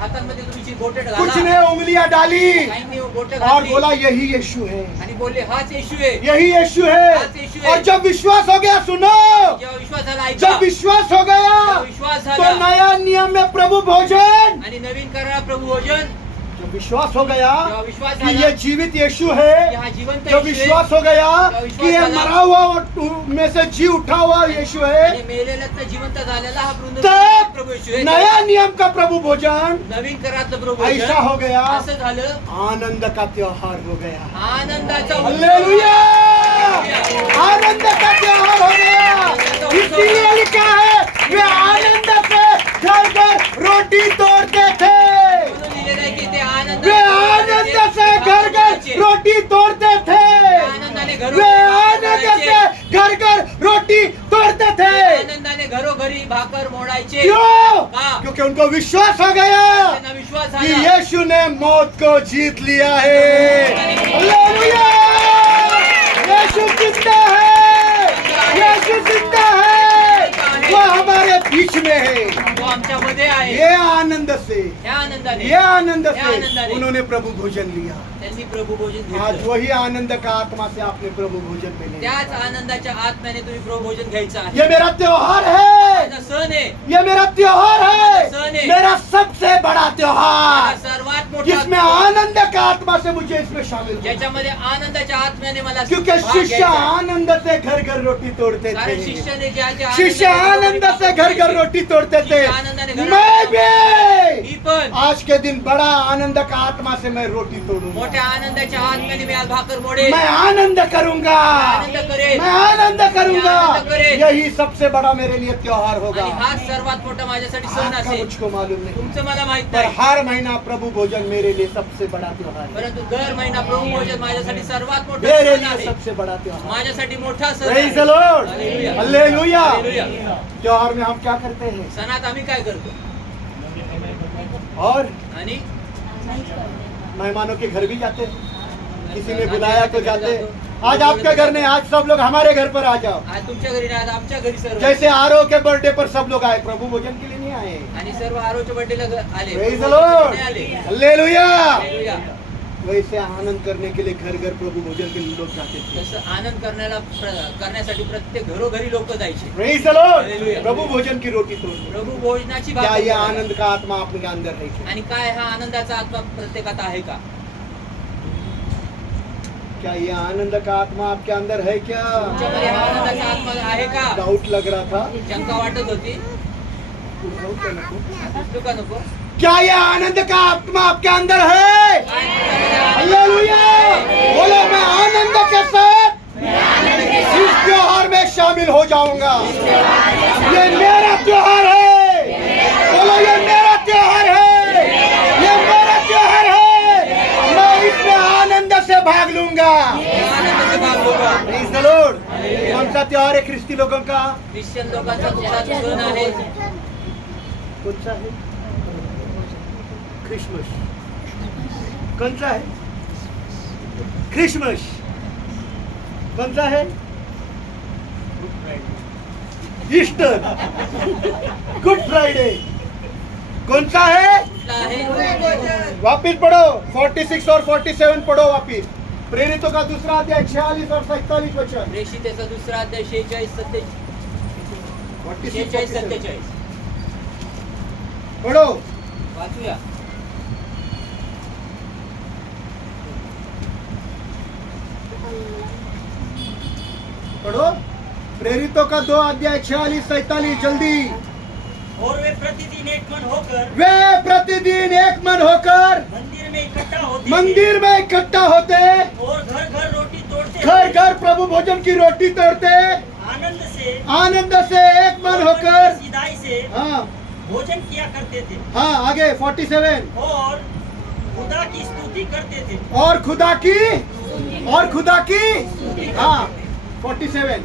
हातांमध्ये तुम्ही बोटे कुछ घाला. ने उंगलियां डाली काहींनी बोटे और घातली. बोला यही यीशु है, आणि बोलले हाच येशू आहे. यही यीशु हाच येशू है. है. और जब विश्वास हो गया, सुनो, जेव्हा विश्वास झाला ऐका. जब विश्वास हो गया जेव्हा विश्वास तो झाला नया नियम में प्रभु भोजन. आणि नवीन करा प्रभु भोजन. जब विश्वास हो गया जेव्हा विश्वास कि झाला ये जीवित यीशु की है, हा जिवंत जब येशू आहे. विश्वास हो गया जब विश्वास कि ये झाला, मरा हुआ और में से जी उठा हुआ यीशु आणि है, मेलेल्यातनं जिवंत झालेला हा तब प्रभू येशू आहे. नया नियम का प्रभु भोजन नवीन करातलं प्रभू ऐसा भोजन हो गया, असं झालं. आनंद का त्योहार हो गया. आनंदाचा हालेलुया. आनंद का त्योहार हो गया. इसीलिए लिखा है वे आनंद से घर घर रोटी तोड़ते थे. म्हणून लिहिलेलं आहे की ते आनंद वे आनंद से घर घर रोटी तोड़ते थे. आनंदाने वे आनंद से घर घर रोटी तोड़ते थे. आनंदाने घरोघरी भाकर मोडायचे. क्यों? का? क्योंकि उनको विश्वास हो गया त्यांना विश्वास कि झाला यीशु ने मौत को जीत लिया है. हालेलुया. यीशु जिंदा है. यीशु जिंदा है. वो हमारे बीच में है. तो आमच्या त्यांच्यामध्ये आहे. ये आनंद से, त्या आनंदाने ये आनंद या से आनंदाने उन्होंने प्रभु भोजन लिया। त्यांनी प्रभु भोजन आज घेतलं. वही आनंद का आत्मा से आपने प्रभु भोजन में लिया। त्याच आनंदाच्या आत्म्याने तुम्ही प्रभु भोजन घ्यायचं आहे. ये मेरा त्योहार है, माझा सण आहे. ये मेरा त्योहार है, सण है। मेरा सबसे बड़ा माझा त्योहार, सर्वात मोठा जिसमें आनंद का आत्मा से मुझे इसमें शामिल किया। ज्याच्यामध्ये आनंदाच्या आत्म्याने मला क्योंकि भाग शिष्य घ्यायचा आहे. आनंद से घर घर रोटी तोड़ते कारण थे, शिष्याने ज्या शिष्य आनंद से घर घर रोटी तोड़ते थे। शिष्य आनंदाने घर- मैं भी मी पण आज के दिन बड़ा आनंद का आत्मा से मैं रोटी तोड़ूंगा, मोठ्या आनंदाच्या आत्म्याने मी आज भाकर मोडेल. मैं आनंद करूंगा, आनंद करेल. मैं आनंद करूंगा। आनंद करेल. यही सबसे बड़ा मेरे लिए त्योहार होगा। आणि हा सर्वात मोठा माझ्यासाठी सण आपका असेल. मुझको मालूम नहीं, तुमचं मला माहित पर नाही, हर महीना प्रभु भोजन मेरे लिए सबसे बड़ा त्योहार है, परंतु दर महिना प्रभु भोजन माझ्यासाठी सर्वात मोठा मेरे सण लिए आहे. सबसे बड़ा त्योहार। माझ्यासाठी मोठा सण Praise the आहे. Lord, hallelujah. हालेलुया। हालेलुया. त्योहार में हम क्या करते हैं सणात आम्ही काय करतो और आणि मेहमानों के घर भी जाते हैं, किसी ने बुलाया तो जाते हैं। आज आपके घर नहीं, आज सब लोग हमारे घर पर आ जाओ। आज तुमच्या घरी नाही, आज आमच्या घरी सर्व जैसे आरो के बर्थडे पर सब लोग आए, प्रभु भोजन के लिए नहीं आए। आणि सर्व आरोच्या बर्थडेला आले. Praise the Lord, नाही आले. हालेलुया। हालेलुया. वैसे आनंद करने के लिए घर घर प्रभु भोजन के लिए लोग जाते थे। तसं आनंद करण्यासाठी प्रत्येक घरोघरी लोक जायचे. Praise the Lord, hallelujah. प्रभु भोजन की रोटी तोड़। प्रभु भोजनाची क्या भाकर ये बनवायची. आनंद का आत्मा आपके अंदर है क्या? आणि काय हा आनंदाचा आत्मा प्रत्येकात आहे का? क्या ये आनंद का आत्मा आपके अंदर है क्या? तुमच्यामध्ये हा आनंदाचा आत्मा आहे का? डाउट लग रहा था, शंका वाटत होती. उचलू का नको? क्या ये आनंद का आत्मा आपके अंदर है? हालेलुया। बोलो मैं आनंद के साथ इस त्योहार में शामिल हो जाऊंगा। ये मेरा त्योहार है, बोलो ये मेरा त्योहार है, ये मेरा त्योहार है, मैं इसमें आनंद से भाग लूंगा। आनंद से भाग होगा. Praise the Lord। कौन सा त्योहार है ख्रिस्ती लोगों का? ख्रिश्चन लोकांचा कुठला सण आहे? कौन सा है? क्रिसमस। कौन सा है? क्रिसमस। कौन सा है? Easter, good Friday. कौन सा है? कुठला आहे? वापिस पढ़ो, 46 और 47 पढ़ो वापिस। प्रेरितों का दूसरा अध्याय 46 और 47 वचन। प्रेषितेचा दुसरा अध्याय 46 47 पढ़ो। वाचूया. पढ़ो प्रेरितों का 2 अध्याय 46 47 जल्दी। और वे प्रतिदिन एक मन होकर वे प्रतिदिन एक मन होकर मंदिर में इकट्ठा होते मंदिर में इकट्ठा होते, और घर घर रोटी तोड़ते घर घर प्रभु भोजन की रोटी तोड़ते, आनंद से एक मन होकर सीधाई से हाँ भोजन किया करते थे हाँ आगे 47 और खुदा की स्तुति करते थे। और खुदा की हाँ 47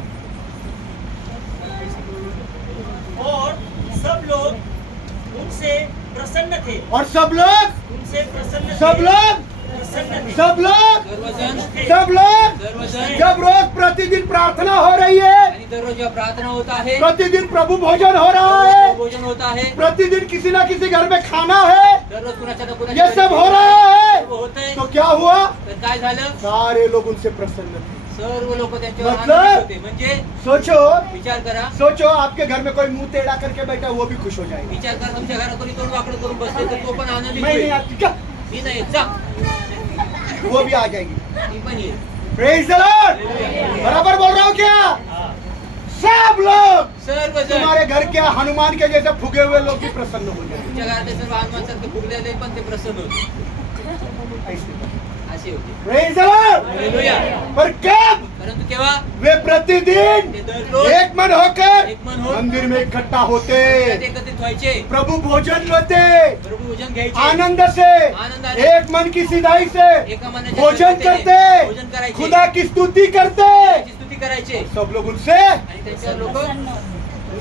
और सब लोग उनसे प्रसन्न थे और सब लोग उनसे प्रसन्न थे। सब लोग प्रसन्न थे। सब लोग सर्वजण सब लोग सर्वजण जब रोज प्रतिदिन प्रार्थना हो रही है, आणि दररोज जेव्हा प्रार्थना होत आहे, प्रतिदिन प्रभु भोजन हो रहा है, भोजन होत आहे, प्रतिदिन किसी ना किसी घर में खाना है, दररोज कुणाच्या ना ये कुणाच्या सब हो रहा है, होतंय. तो क्या हुआ? तर काय झालं? सारे लोग उनसे प्रसन्न थे। सर्व लोक त्यांच्यावर मतलब? आनंदित होते. म्हणजे सोचो विचार करा, सोचो आपके घर में कोई मुंह टेढ़ा करके बैठा वो भी खुश हो जाएगा। विचार करा, तुमच्या घरात कोणी तोंड वाकडं करून बसले तर तो पण आनंदित मैं नहीं होईल. आती क्या? मी नाही येत, जा. वो भी आ जाएगी। ती पण येईल. Praise the Lord. बराबर बोल रहा हूँ क्या? सब लोग सर्वजण तुम्हारे घर के हनुमान के जैसे फुगे हुए लोग भी प्रसन्न हो जाएंगे। तुमच्या घरात सर्व हनुमानसारखे फुगलेले पण ते प्रसन्न होते. असे होते. Praise the Lord. हालेलुया. पर कब? परंतु केव्हा? वे प्रतिदिन ते दररोज एक मन होकर एक मन हो मंदिर में इकट्ठा होते, एकत्रित व्हायचे, प्रभु भोजन लेते, प्रभु भोजन घ्यायचे, आनंद से आनंदाने, एक मन की सिधाई से एका मनाच्या भोजन सहमतीने करते, भोजन करायचे, खुदा की स्तुति करते। त्याची स्तुती करायचे. सब लोग उनसे आणि त्यांच्यावर लोक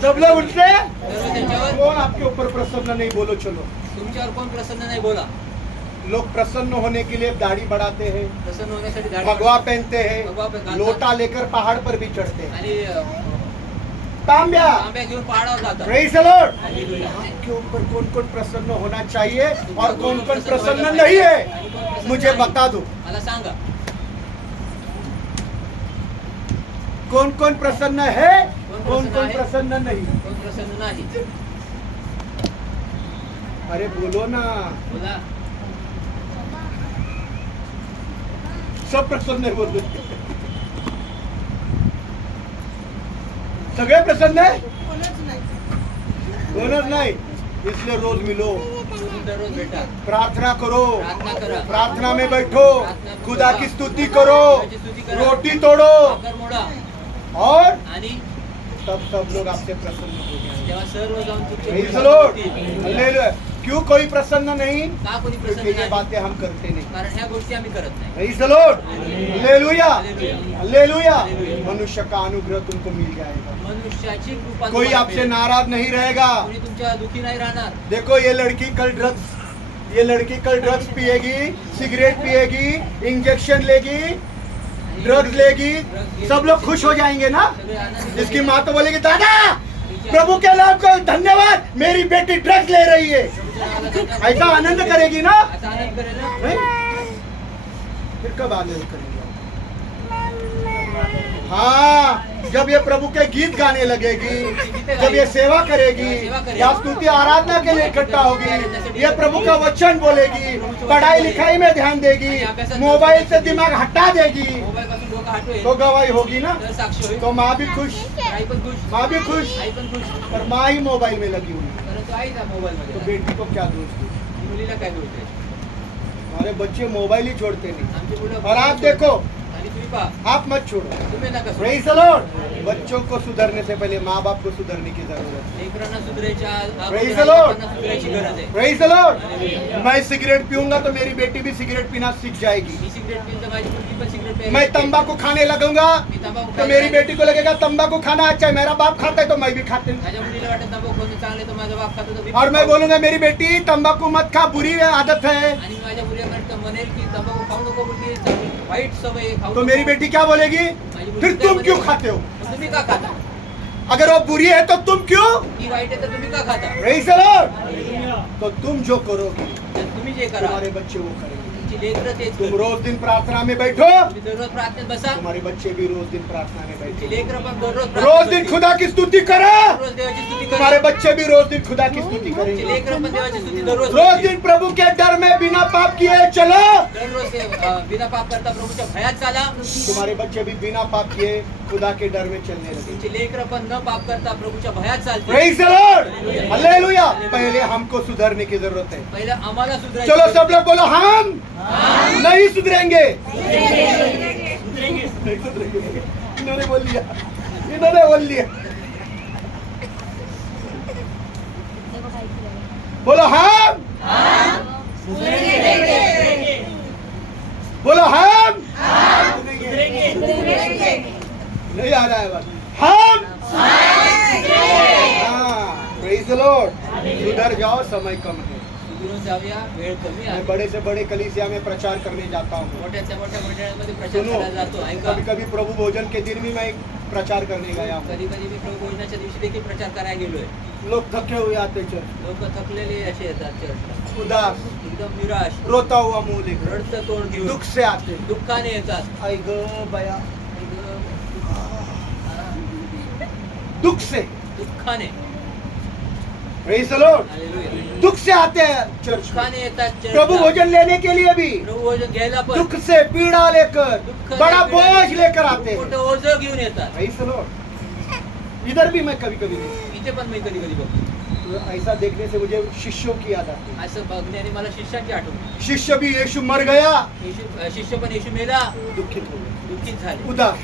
सब लोग उनसे सर्व त्यांच्यावर कौन आपके ऊपर प्रसन्न नहीं? बोलो चलो। तुमच्यावर कोण प्रसन्न नाही? बोला. लोग प्रसन्न होने के लिए दाढ़ी बढ़ाते हैं, प्रसन्न होण्यासाठी दाढी भगवा पहनते भगवा हैं, पहनते हैं। लोटा लेकर पहाड़ पर भी चढ़ते हैं। आणि तांब्या तांब्या घेऊन पहाडावर जातात. Praise the Lord hallelujah. आपके ऊपर कौन कौन प्रसन्न होना चाहिए और कौन कौन प्रसन्न नहीं है मुझे बता दो. मला सांगा कौन कौन प्रसन्न है कौन कौन प्रसन्न नहीं. कोण प्रसन्न नाही. अरे बोलो ना. बोला. सब प्रसन्न है बोलो. सगळे प्रसन्न आहे कोणच नाही. इसलिए रोज मिलो तुम्ही दररोज भेटा. प्रार्थना करो प्रार्थना करा. प्रार्थना में बैठो खुदा की स्तुति करो रोटी तोड़ो भाकर मोडा. और आणि तब सब लोग आपसे प्रसन्न हो जाएंगे. तेव्हा सर्व जाऊन तुमचे Praise the गुण Lord. होतील. Hallelujah. क्यों कोई प्रसन्न नहीं का कोणी क्योंकि प्रसन्न ये नाही. बातें हम करते नहीं. कारण ह्या गोष्टी आम्ही करत नाही. Praise the Lord. Hallelujah. Hallelujah. Hallelujah. मनुष्य का अनुग्रह तुमको मिल जाएगा. मनुष्याची कृपा कोई तुम्हाला आपसे मिळेल. नाराज नहीं रहेगा. कोणी तुमच्या दुखी नाही राहणार. देखो ये लड़की कल ड्रग्स पिएगी सिगरेट पिएगी इंजेक्शन लेगी ड्रग्स लेगी सब लोग खुश हो जाएंगे ना. सगळे आनंदी इसकी माँ तो बोलेगी दादा प्रभु के नाम को धन्यवाद मेरी बेटी ड्रग्स ले रही है. ऐसा आनंद करेगी ना. असा आनंद करेल ना. नहीं? फिर कब आनंद करेंगे. हाँ जब ये प्रभु के गीत गाने लगेगी जब ये सेवा करेगी या स्तुति आराधना के लिए इकट्ठा होगी ये प्रभु का वचन बोलेगी पढ़ाई लिखाई में ध्यान देगी मोबाइल से दिमाग हटा देगी मोबाईल पासून डोकं हटवेल. तो गवाही होगी ना. तर साक्षी होईल. तो माँ भी खुश आई पण खुश. माँ भी खुश आई पण खुश. और माँ ही मोबाइल में लगी हुई है. परंतु आई ना मोबाईल तो मध्ये. बेटी को क्या दोष दे. मुलीला काय दोष आहे. हमारे बच्चे मोबाइल ही छोड़ते नहीं. आमची मुलं और आप देखो आणि तुम्ही पहा आप मत छोड़ो. तुम्ही नका सोडू. Praise the Lord. बच्चों को सुधरने से पहले माँ बाप को सुधरने की जरूरत है. लेकरांना सुधारायच्या Praise the Lord. लेकरांना सुधारायची गरज आहे. Praise the Lord. मैं सिगरेट पीऊंगा तो मेरी बेटी भी सिगरेट पीना सीख जाएगी. मी सिगरेट पिल तर माझी मुलगी पण सिगरेट प्यायला मैं शिकेल. तंबाकू खाने लगूंगा मी तंबाखू तो खायला मेरी लागेल. बेटी को लगेगा तंबाकू खाना अच्छा है मेरा बाप खाता है तो मैं भी खाती हूँ. माझ्या मुलीला वाटत तंबाखू खाणं चांगलं तर माझा बाप खातो तर मी और पण मैं खाऊ. बोलूंगा मेरी बेटी तंबाकू मत खा बुरी आदत है आणि मी माझ्या मुलीला म्हणेल की तंबाखू खाऊ नको मुलगी चांगली वाईट सवय आहे, खाऊ तो नको. मेरी बेटी क्या बोलेगी माझी मुलगी फिर काय तुम म्हणेल? क्यों खाते हो. मग तुम्ही का खाता. अगर वो बुरी है तो तुम क्यों. ती वाईट आहे तर तुम्ही का खाता. Praise the Lord. तो तुम जो करोगे तर तुम्ही जे करा तुम्हारे बच्चे वो करेंगे. तुमची लेकरं तेच तुम करतील. रोज दिन प्रार्थना में बैठो तुम्ही दररोज प्रार्थनेत बसा. तुम्हारे बच्चे भी रोज दिन प्रार्थना में तुमची बैठे. लेकरं पण दररोज रोज प्रार्थना दिन करतील. खुदा की स्तुति करो. रोज देवाची स्तुती तुम्हारे करा. बच्चे भी रोज दिन खुदा की स्तुति तुमची करेंगे. लेकरं पण देवाची स्तुती दररोज रोज करतील. दिन प्रभु के डर में बिना पाप किए चलो. दररोज ते, बिना पाप करता प्रभूच्या भयात चाला. तुम्हारे बच्चे भी बिना पाप किए खुदा के डर में चलने लगे. तुमची लेकरं पण न पाप करता प्रभूच्या भयात चालतील. Praise the Lord. हालेलुया. पहले हमको सुधरने की जरूरत है. पहिलं आम्हाला सुधारायचं. चलो सब लोग बोलो हम नहीं सुधरेंगे. नहीं सुधरेंगे. इन्होंने बोल लिया. बोलो हम बोलो हम नहीं आ रहा है बस हम. Praise the Lord. सुधर जाओ समय कम है. सुधरून जाऊया, वेळ कमी मैं आहे. बड़े से बड़े कलीसिया में प्रचार करने जाता हूँ. मोठ्याच्या मोठ्या मंडळांमध्ये प्रचार सुनो करायला जातो. ऐका, कभी कभी प्रभु भोजन के दिन भी मैं प्रचार करने गया हूँ. कधी कधी मी प्रभू भोजनाच्या दिवशी देखील प्रचार करायला गेलोय. लोग थके हुए आते चर्च. लोक थकलेले असे येतात चर्चला, उदास एकदम निराश, रोता हुआ मुंह लेकर रडतं तोंड घेऊन, दुख से आते. दुःखाने येतात. आई ग बया दुख से. दुःखाने. Praise the Lord. हालेलुया. दुख से आते हैं चर्च में. दुःखाने येतात चर्चला. प्रभु भोजन लेने के लिए भी प्रभू भोजन घ्यायला पण दुख से पीड़ा लेकर दुःख बड़ा से बोझ लेकर आते मोठं हैं. ओझं घेऊन येतात. Praise the Lord. इधर भी मैं कभी कभी इथे पण मी कधी कधी बघतो. ऐसा देखने से मुझे शिष्यों की याद आती है. असं बघण्याने मला शिष्याची आठवण. शिष्य भी यीशु मर गया शिष्य पण येशू मेला, दुखित हो गए दुःखित झाले, उदास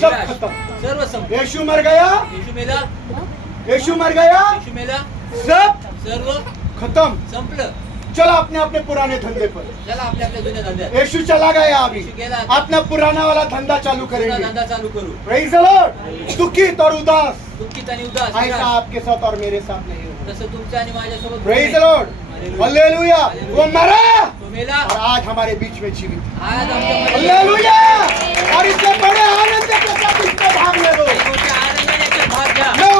सब निराश. खत्म. सर्व संपलं. यीशु मर गया येशू मेला, यीशु मर गया येशू मेला, सब सर्व खत्म. संपलं. चलो अपने अपने पुराने धंधे पर. चला आपल्या आपल्या जुन्या धंद्यात यीशु चला गया अभी येशू गेला. अपना पुराना वाला धंधा चालू जुना करेंगे. धंदा चालू करू. Praise the Lord. दुखित और उदास दुःखित आणि उदास, ऐसा निराश. आपके साथ और मेरे साथ नहीं होगा. तसं तुमच्या आणि माझ्यासोबत प्रेज द होऊ लॉर्ड. नये. हालेलुया. वो मरा तो मेला, और आज हमारे बीच में जीवित. आज आमच्यामध्ये हालेलुया. और इससे बड़े आनंद के साथ इसमें भाग ले दो. मोठ्या आनंदाने याच्यात भाग घ्या. मैं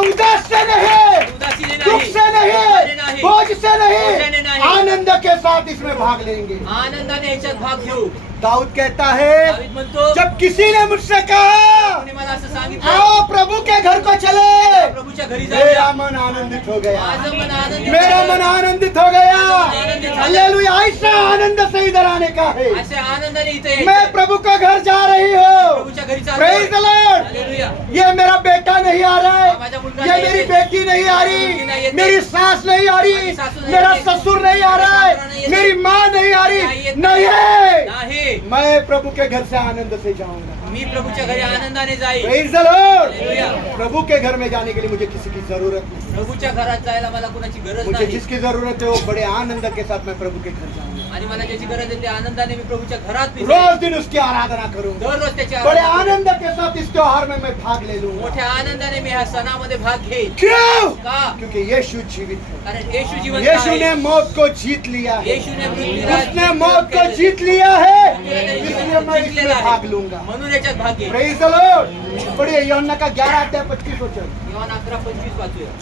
दुख से नहीं, बोझ से बोझाने नहीं, नहीं। आनंद के साथ इसमें भाग लेंगे। आनंदाने याच्यात भाग घेऊ. दाऊद कहता है, दावीद म्हणतो, जब किसी ने मुझसे कहा कोणी मला असं सांगितलं, आओ प्रभु के घर को चले, प्रभूच्या घरी मेरा जाऊया. मन आनंदित हो गया, माझं मन आनंदित मेरा झालं. मन आनंदित हो गया। आनंदित झालं. हालेलुया, ऐसा आनंद से इधर आने का है। असे आनंदाने इथे यायचं. मैं प्रभु का घर जा रही हूँ। प्रभूच्या घरी Praise the Lord. हालेलुया. ये मेरा बेटा नहीं आ रहा है, माझा मुलगा ये नाही मेरी येत. बेटी नहीं आ मुलगी नाही रही, येत. मेरी सास नहीं आ रही, माझी सासू नाही मेरा येत. ससुर नहीं आ रहा सासरा नाही है, येत. मेरी माँ नहीं आ नाही रही, येत. नहीं है। नाही, मैं प्रभु के घर से आनंद से जाऊंगा। मी प्रभूच्या घरी आनंदाने जाईल. Praise the Lord. हालेलुया. प्रभु के घर में जाने के लिए मुझे किसी की जरूरत नहीं, प्रभूच्या घरात जायला मला कुणाची गरज मुझे नाही. जिसकी जरूरत है वो बड़े आनंद के साथ मैं प्रभु के घर जाऊंगा, आणि मला ज्याची गरज आहे त्या आनंदाने मी प्रभूच्या घरात मी रोज जाईल. दिन उसकी आराधना करूंगा, दररोज त्याची बड़े आराधना करेन. आनंद के साथ इस त्योहार में मैं भाग ले लूंगा। मोठ्या आनंदाने मी ह्या सणामध्ये भाग घेईल. क्यों? का? क्योंकि यीशु जीवित है, कारण येशू जिवंत यीशु आहे. ने मौत को जीत लिया है, येशूने मृत्यूला उसने जीत मौत को केलं. जीत लिया है, मृत्यूला त्याने इसलिए मैं जिंकलेलं इसमें आहे. भाग लूंगा। म्हणून याच्यात भाग घेईल. Praise the Lord. पढ़िए यूहन्ना का 11 अध्याय 25 वचन। योहान 11:25 वाचूया.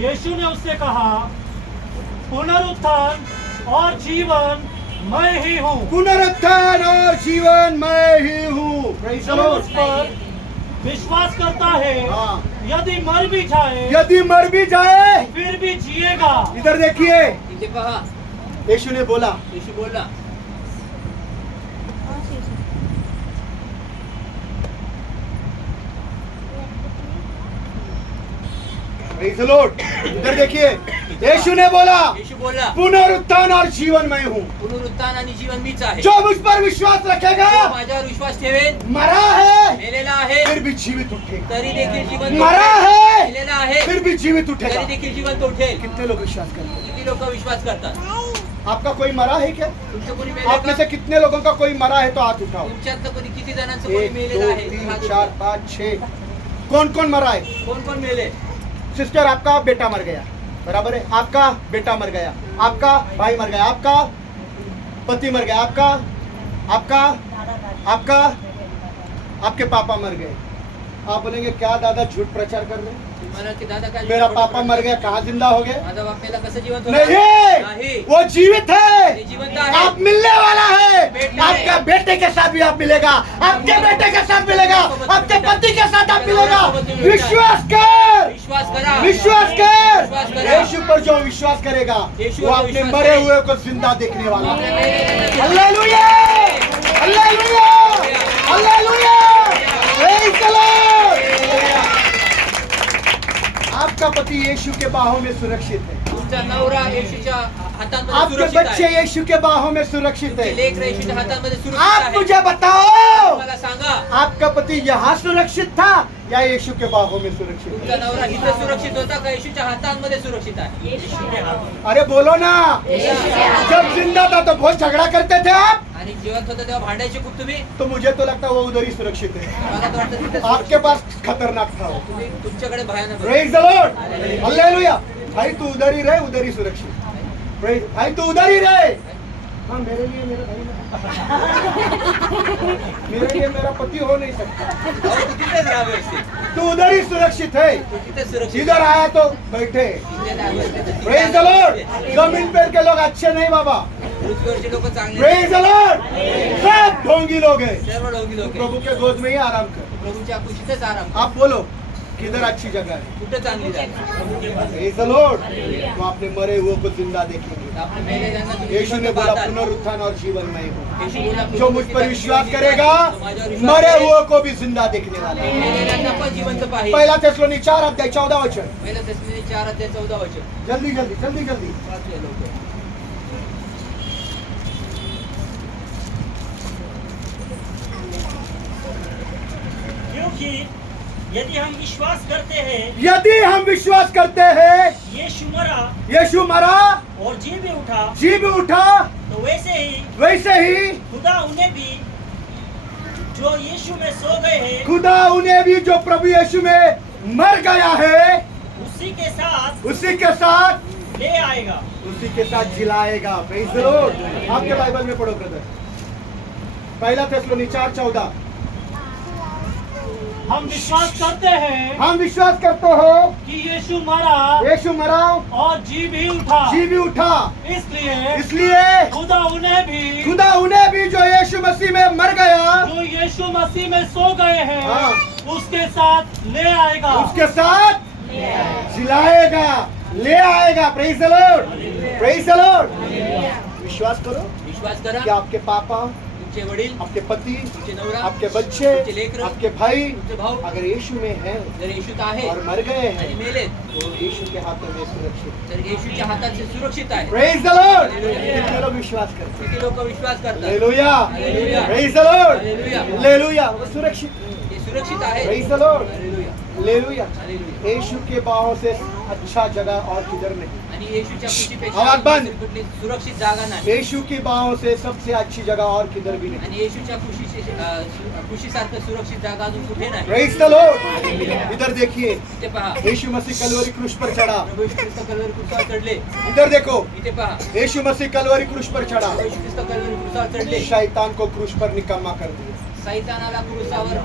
यीशु ने उससे कहा, पुनरुत्थान और जीवन मैं ही हूँ। पुनरुत्थान और जीवन मैं ही हूँ। प्रेज द जो लॉर्ड। मुझ पर विश्वास करता है, हाँ। यदि मर भी जाए यदि मर भी जाए, फिर भी जिएगा। इधर देखिए, इथे पहा, यीशु ने बोला, येशू बोलला, प्रेज द लॉर्ड। इधर देखिए, यीशु ने बोला, येशू बोलला, पुनरुत्थान और जीवन मैं हूँ। पुनरुत्थान आणि जीवन मीच आहे. जो मुझ पर विश्वास रखेगा, जो माझ्यावर विश्वास ठेवेल, मरा है मेलेला आहे, फिर भी जीवित उठेगा, तरी देखील जीवन मरा है मेलेला आहे, फिर भी जीवित तरी उठेगा। देखील जिवंत उठेल. कितने लोग विश्वास करते हैं? किती लोक विश्वास करतात? आपका कोई मरा है क्या? तुमचं कोणी आप में मेले से का? कितने लोगों का कोई मरा है तो हाथ उठाओ। तुमच्यातलं कोणी किती जणांचं कोणी 1 मेलेलं 2 आहे? 3 हात 4 उठवा. 5 6। कौन कौन मरा है? कोण कोण मेले? सिस्टर, आपका बेटा मर गया, बराबर है, आपका बेटा मर गया, आपका भाई मर गया, आपका पति मर गया, आपका आपके पापा मर गए। आप बोलेंगे क्या दादा झूठ प्रचार कर रहे हैं? तुम्हाला की दादा काय मेरा पापा मर गया, कहाँ जिंदा हो गए? माझा बाप मेला कसं जिवंत नहीं, वो जीवित है, ते जिवंत आहे. आप मिलने वाला है। भेटणार आहे. आपका बेटे के साथ भी आप मिलेगा, आपके बेटे के साथ मिलेगा, आपके पति के साथ आप मिलेगा। विश्वास कर, विश्वास करा. विश्वास कर। विश्वास करा. यीशु पर जो विश्वास करेगा यीशु वो पर अपने विश्वास मरे करे. हुए को जिंदा देखने वाला आपल्या है। मेलेल्या hallelujah, hallelujah, hallelujah. Praise the Lord। आपका पति यीशु के बाहों में सुरक्षित है, तुमचा नवरा येशूच्या हातांमध्ये आपके सुरक्षित बच्चे आहे. यीशु के बाहों में सुरक्षित तुमचे है। लेकरं येशूच्या हातांमध्ये सुरक्षित आप आहे. मुझे बताओ, मला सांगा, आपका पति यहाँ सुरक्षित था या यीशु के बाहों में सुरक्षित तुमचा नवरा इथे सुरक्षित होता का येशूच्या हातांमध्ये सुरक्षित आहे? था? अरे बोलो ना। जब जिंदा था तो बहुत झगड़ा करते थे आप, आणि जिवंत होता तेव्हा भांडायचे खूप तुम्ही. तो मुझे तो लगता है वो उधर ही सुरक्षित है। मला तर वाटतं तिथे आपके पास खतरनाक था वो। तुम्ही तुमच्याकडे भयानक होते. Praise the Lord, hallelujah. भाई तू उधर ही रहे, उधर ही सुरक्षित। प्रेज, भाई तू उधर ही रहे। हाँ, मेरे लिए मेरा भाई मेरे लिए मेरा पति हो नहीं सकता। अहो, तू तिथेच राहा व्यवस्थित. तू उधर ही सुरक्षित है। तू तिथेच सुरक्षित इधर आया तो बैठे। तिथे राहा व्यवस्थित. Praise the Lord. जमीन पर के लोग अच्छे नहीं बाबा। पृथ्वीवरचे लोक चांगले प्रेज द लॉर्ड। सब ढोंगी लोग हैं। सर्व ढोंगी लोक आहे. प्रभु के गोद में ही आराम कर। प्रभूच्या कुशीतच आराम कर. आप बोलो किधर अच्छी जगह है? कुठे चांगली जागा? Praise the Lord. तो आपने मरे हुए को जिंदा देखेंगे। आपण मेलेल्यांना तुम्ही यीशु ने जिवंत बोला पाहताल. पुनरुत्थान और जीवन मैं हूँ। येशू बोला, जो मुझ पर विश्वास करेगा तो माझ्यावर विश्वास मरे करेल. हुए को भी जिंदा देखने वाला है। मेलेल्यांना पण जिवंत पाहिजे. पहला थिस्सलुनी 4 अध्याय 14 वचन। पहिलं तेसलोनिके 4:14 वचन जल्दी जल्दी जल्दी जल्दी। वाचूया लवकर. क्योंकि यदि हम विश्वास करते हैं यदि हम विश्वास करते हैं यीशु मरा यीशु मरा और जी भी उठा, जी भी उठा, तो वैसे ही खुदा उन्हें भी जो यीशु में सो गए हैं खुदा उन्हें भी जो प्रभु यीशु में मर गया है उसी के साथ उसी के साथ ले आएगा, उसी के साथ जिलाएगा। Praise the Lord. आपके बाइबल में पढ़ो ब्रदर, पहला थेसलोनी 4:14। हम विश्वास करते हैं हम विश्वास करते हो कि यीशु मरा यीशु मरा और जी भी उठा, जी भी उठा, इसलिए खुदा उन्हें भी जो यीशु मसीह में मर गया, जो यीशु मसीह में सो गए हैं, हाँ। उसके साथ ले आएगा, उसके साथ जिलाएगा, ले आएगा। Praise the Lord, praise the Lord. विश्वास करो विश्वास करा कि आपके पापा, तुमचे वडील, आपके पति, तुमचे नवरा, आपके बच्चे, तुमचे लेकरं, आपके भाई तुमचे भाऊ अगर यीशु में है जर येशूत आहे और मर गए आणि हैं मेलेत, तो यीशु के हाथों में सुरक्षित। तर येशूच्या हातात ते सुरक्षित आहे। Praise the Lord. कितने लोग विश्वास करते हैं? किती लोक विश्वास करतात? Hallelujah, hallelujah. Praise the Lord, hallelujah. Hallelujah. वो सुरक्षित, ते सुरक्षित आहे। Praise the Lord, hallelujah, hallelujah. Hallelujah. Yeshu के बाहों से अच्छा जगह और किधर नहीं। आणि येशूच्या कुशीपेक्षा आवाज बंद। दुसरी कुठली सुरक्षित जागा नाही। यीशु की बाहों से सबसे अच्छी जगह और किधर भी नहीं। आणि येशूच्या कुशीसारखं सुरक्षित जागा अजून कुठे नाही। Praise the Lord. इधर देखिए, इथे पहा, यीशु मसीह कलवरी क्रूस पर चढ़ा। प्रभू येशू ख्रिस्त कल्वरी क्रूसावर चढले। इधर देखो, इथे पहा, यीशु मसीह कलवरी क्रूस पर चढ़ा, प्रभू येशू ख्रिस्त कल्वरी क्रूसावर चढले। शैतान को क्रूस पर निकम्मा कर दिया, सैतानाला क्रूसावर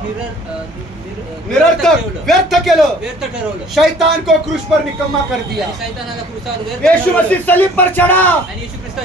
निरर्थक व्यर्थ केलं, व्यर्थ ठरवलं। शैतान को क्रूस पर निकम्मा कर दिया। आणि सैतानाला क्रूसावर व्यर्थ यीशु ठरवलं। मसीह सलीब पर चढ़ा, आणि येशू ख्रिस्त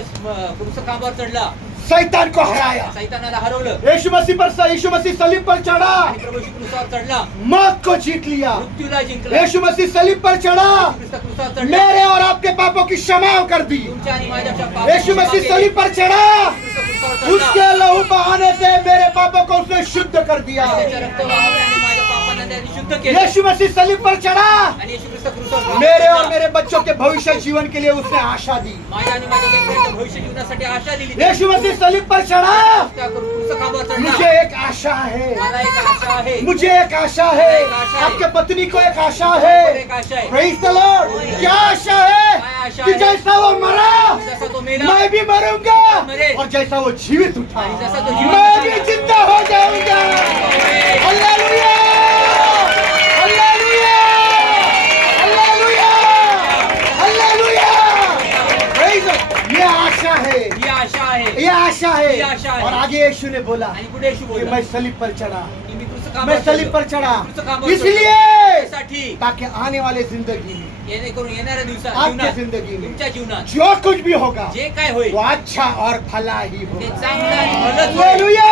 क्रूस खांबावर चढला, शैतान को हराया। सैतानाला हरवलं। यीशु मसीह सलीब पर चढ़ा, आणि प्रभू येशू क्रूसावर चढला, मौत को जीत लिया। मृत्यूला जिंकला। यीशु मसीह सलीब पर चढ़ा, ख्रिस्त क्रूसावर चढला, मेरे और आपके पापों की क्षमा कर दी। तुमच्या आणि माझ्या पापाची यीशु क्षमा मसीह केली। सलीब पर चढ़ा, ख्रिस्त क्रूसावर चढला, उसके लहू बहाने से मेरे पापों को उसने शुद्ध कर दिया। त्याचे रक्त वाहवले आणि माझ्या पापांना त्याने शुद्ध केलं। यीशु मसीह सलीब पर चढ़ा, आणि येशू ख्रिस्त क्रूसावर मेरे और चढला, मेरे बच्चों के भविष्य जीवन के लिए उसने आशा दी। माझ्या आणि माझ्या लेकरांच्या भविष्य जीवनासाठी आशा दिली। यीशु मसीह सलीब पर चढ़ा, त्या क्रूस खांबावर चढला। मुझे एक आशा है, मला एक आशा आहे, मुझे एक आशा है, आपके पत्नी को एक आशा है। एक आशा आहे। Praise the Lord. क्या आशा है? काय आशा कि आहे? जैसा वो मरा, जसा तो मेला, मैं भी मरूंगा, मरे। और जैसा वो जीवित उठा, आणि जसा तो जीवित मैं उठा, भी जिंदा हो जाऊंगा। Hallelujah, hallelujah, hallelujah, hallelujah. Praise the Lord. ये आशा है, ही आशा आहे। ये आशा ये आशा है। है। और आगे यीशु ने बोला आणि पुढे येशू कि बोलला मैं सलीब पर चढ़ा, की मी क्रूस मैं खांबावर सलीब पर चढ़ा क्रूस खांबावर इसलिए त्यासाठी ताकि आने वाले जिंदगी में, येणेकरून येणाऱ्या दिवसात आपकी जीवनात, जिंदगी में तुमच्या जीवनात जो कुछ भी होगा जे काय होईल वो अच्छा और भला ही ते होगा। चांगलं आणि भलंच होईल। Hallelujah,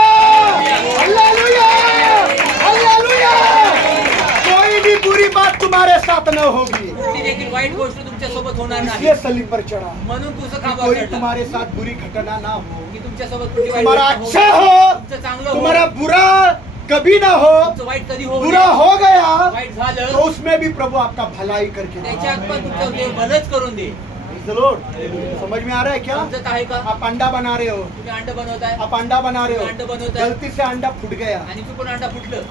hallelujah, hallelujah. कोई भी बुरी बात तुम्हारे साथ न होगी, कुठली देखील वाईट गोष्ट तुमच्या सोबत होणार नाही। इसलिए सलीब पर चढ़ा म्हणून क्रूस कि खांबावर कोई चढला, तुम्हारे साथ बुरी घटना ना हो, की तुमच्या सोबत कुठली वाईट तुम्हारा गोष्ट अच्छा होऊ नये, हो, तुमचं चांगलं हो, तुम्हारा बुरा कभी ना हो, तुमचं वाईट कधी होऊ बुरा नये। हो गया वाईट झालं तो उसमें भी प्रभु आपका भलाई करके देगा। त्याच्यात पण तुमचं देव भलंच करून दे। Praise the Lord। समझ में आ रहा है क्या? समजत आहे का? आप अंडा बना रहे हो, तुम्ही अंड बनवताय आप अंडा बना रहे अंडा हो, बनवताय गलती से अंडा फूट गया, आणि चुकून अंडा फुटलं,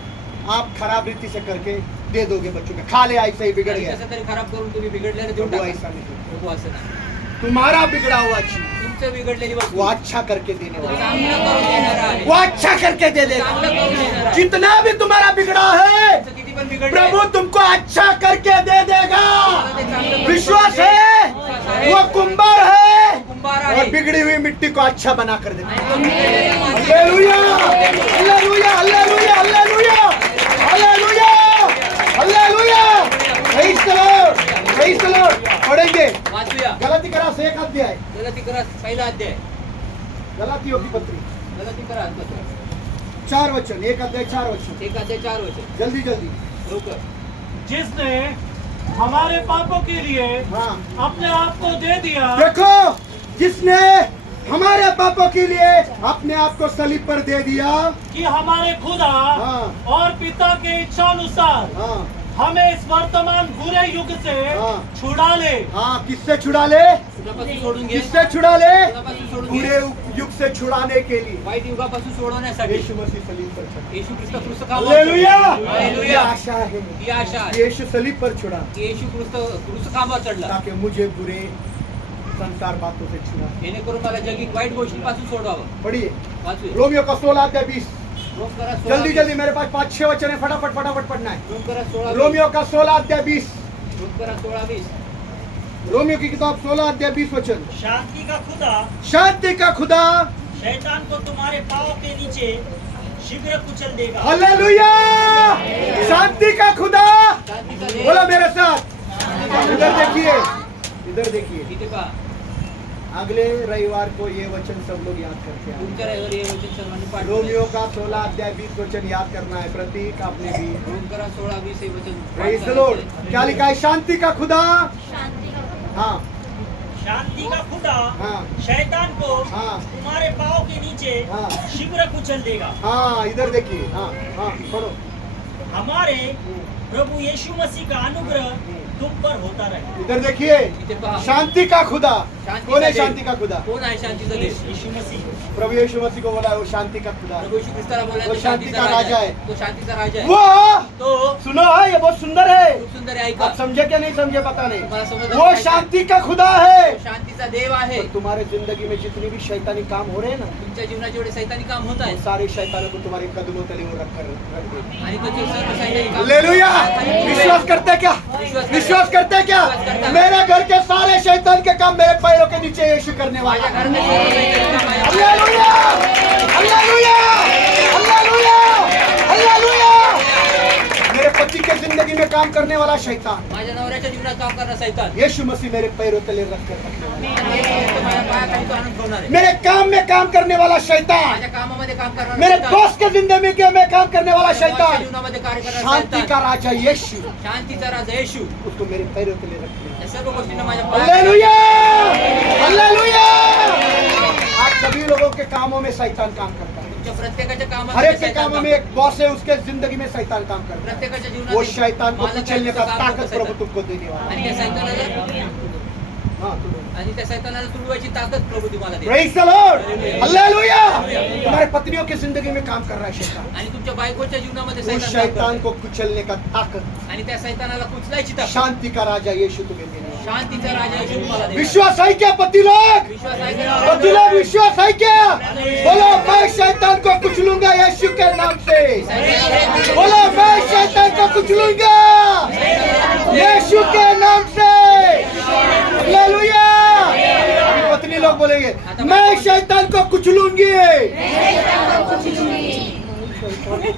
आप खराब रीति से करके दे दोगे बच्चों को, खा ले ऐसे ही बिगड़ आणि गया। कसं तरी खराब करून तुम्ही बिघडलेलं देऊन प्रभु टाका। ऐसा नहीं, प्रभू असं नाही, तुम्हारा बिगड़ा हुआ चीज तुमचं बिघडलेली वस्तू वो अच्छा करके देने वाला, चांगलं करून देणार आहे, वो अच्छा करके दे देगा। चांगलं करून देणार आहे। जितना भी तुम्हारा बिगड़ा है तुमचं किती पण बिघडलं प्रभु तुमको अच्छा करके दे देगा। विश्वास है? वो कुंभार है कुंभार और आहे बिगड़ी हुई मिट्टी को अच्छा बना कर देगा। आणि तो बिघडलेल्या माणसाला- hallelujah, hallelujah, hallelujah, hallelujah, hallelujah, hallelujah. Praise the Lord, praise the Lord. पढ़ेंगे वाचूया गलाती करास 1 अध्याय, गलाती करा पहिला अध्याय, गलातियों की पत्री गलाती करा 4 वचन, 1 अध्याय 4 वचन, 1 अध्याय 4 वचन, जल्दी जल्दी। लवकर। जिसने हमारे पापों के लिए हाँ, अपने आप को दे दिया, देखो, जिसने हमारे पापों के लिए अपने आप को सलीब पर दे दिया। कि हमारे खुदा हाँ। और पिता के इच्छा अनुसार हाँ, हमें इस वर्तमान बुरे युग से हाँ। छुड़ा ले। हाँ, किससे छुड़ा ले? युगापासून सोडून घे, किससे छुड़ा ले? युगापासून सोडून घे, पूरे युग से छुड़ाने के लिए वाईट युगापासून सोडवण्यासाठी यीशु मसीह सलीब पर चढ़ा। येशू ख्रिस्त क्रूस खांबावर हालेलुया, चढला। ये हालेलुया। आशा है ही आशा आहे कि यीशु सलीब पर छुड़ा की येशू ख्रिस्त क्रूस खांबावर चढला, ताकि मुझे बुरे संसार बातों से छुड़ा। जेणेकरून मला जगिक वाईट गोष्टींपासून सोडवावं। पढ़िए वाचूया रोमियो का 16 अध्याय 20। रोम करा 16, जल्दी जल्दी, मेरे पास 5-6 वचन है, फटाफट फटाफट पढ़ना है। रोम करा 16, रोमियो का 16 अध्याय 20। रोम करा 16, 20। रोमियो की किताब 16 अध्याय 20 वचन। शांति का खुदा शांति का खुदा शैतान को तुम्हारे पाँव के नीचे शीघ्र कुचल देगा। हालेलुया। शांति का खुदा, शांतीचा देव. बोला मेरे साथ, इधर देखिए, इधर देखिए। इथे पहा, अगले रविवार को ये वचन सब लोग याद करते हैं। तुमच्या रविवारी हे वचन सर्वांनी पाठ रोमियो का 16 अध्याय 20 वचन याद करना है। प्रतीक आपने भी। रोम करा 16-20 हे वचन पाठ प्रेज द करायचं लॉर्ड। आहे. क्या लिखा है? शांति का खुदा। हाँ शांति का खुदा हाँ शैतान को हाँ तुम्हारे पाँव के नीचे हाँ। शीघ्र कुचल देगा। हाँ, इधर देखिए। हाँ हाँ, पढ़ो। हमारे प्रभु यीशु मसीह का अनुग्रह तुम पर होता रहे। इधर देखिए, इथे पहा, शांति का खुदा। शांतीचा कौन है देव. शांती का खुदा? कोण आहे शांतीचा देव? यीशु मसीह प्रभु यीशु मसीह को बोला है वो शांति का खुदा है। प्रभू यीशु ख्रिस्ताला बोलला वो तो शांति शांतीचा का राजा है. तो शांतीचा राजा आहे. वो तो सुनो है, ये बहुत सुंदर है। खूप सुंदर आहे. ऐका, आप समझे क्या नहीं समझे पता नहीं। तुम्हाला समजलं वो नाही का? शांति का खुदा है। तो शांतीचा देव आहे. और तुम्हारे जिंदगी में जितनी भी शैतानी काम हो रहे हैं ना, तुमच्या जीवनात जेवढे सैतानी काम होत वो आहे सारे शैतानों को तुम्हारे कदमों तले वो रख दे। आणि तो जे सर्व सैतानी काम हालेलुया। विश्वास करते क्या? विश्वास करते क्या? मेरे घर के सारे शैतान के काम मेरे पैरों के नीचे यीशु करने वाला माझ्या है। घरात सर्व सैतानी काम आहे. हालेलुया। हालेलुया। हालेलुया। हालेलुया। मेरे पति के जिंदगी में काम करने वाला शैतान माझ्या नवऱ्याच्या जीवनात काम करणार सैतान यीशु मसीह मेरे पैरों तले रख कर रखने वाला है। आणि हे फक्त माझ्या पायाखाली तो आणून ठेवणार आहे. मेरे काम में काम करने वाला शैतान, माझ्या कामामध्ये काम करणार मेरे दोस्त के जिंदगी में काम करने वाला शैतान, जीवनामध्ये कार्य करणार शांति सैतान. का राजा यीशु, शांतीचा राजा येशू उसको मेरे पैरों तले रखने वाला या सर्व गोष्टींना माझ्या है। हालेलुया। हालेलुया। आज सभी लोगों के कामों में शैतान काम करता है। तुमच्या प्रत्येकाच्या हर कामामध्ये एक के सैतान कामों काम में एक बॉस है, उसके जिंदगी में शैतान काम करता है। प्रत्येकाच्या जीवनात वो एक शैतान को मालक आहे, कुचलने तो का काम ताकत करतो प्रभु सैतान. तुमको देने वाला है। आणि त्या सैतानाला हाँ, तुम आणि त्या सैतानाला तुडवायची ताकद प्रभू तुम्हाला देईल. Praise the Lord. हालेलुया। तुम्हारे पत्नियों की जिंदगी में काम कर रहा है शैतान, आणि तुमच्या बायकोच्या जीवनामध्ये उस सैतान काम शैतान करतो. को कुचलने का ताकत आणि त्या सैतानाला कुचलायची ताकद शांति का राजा यीशु तुम्हें देने वाला शांतीचा राजा येशू तुम्हाला है। देईल. विश्वास है क्या पति लोग? विश्वास आहे पति लोग विश्वास है क्या? बोलो मैं शैतान को कुचलूंगा यीशु के नाम से। बोलो मैं शैतान को कुचलूंगा यीशु के नाम से। हालेलुया। पत्नी लोग बोलेंगे मैं शैतान को कुचलूंगी।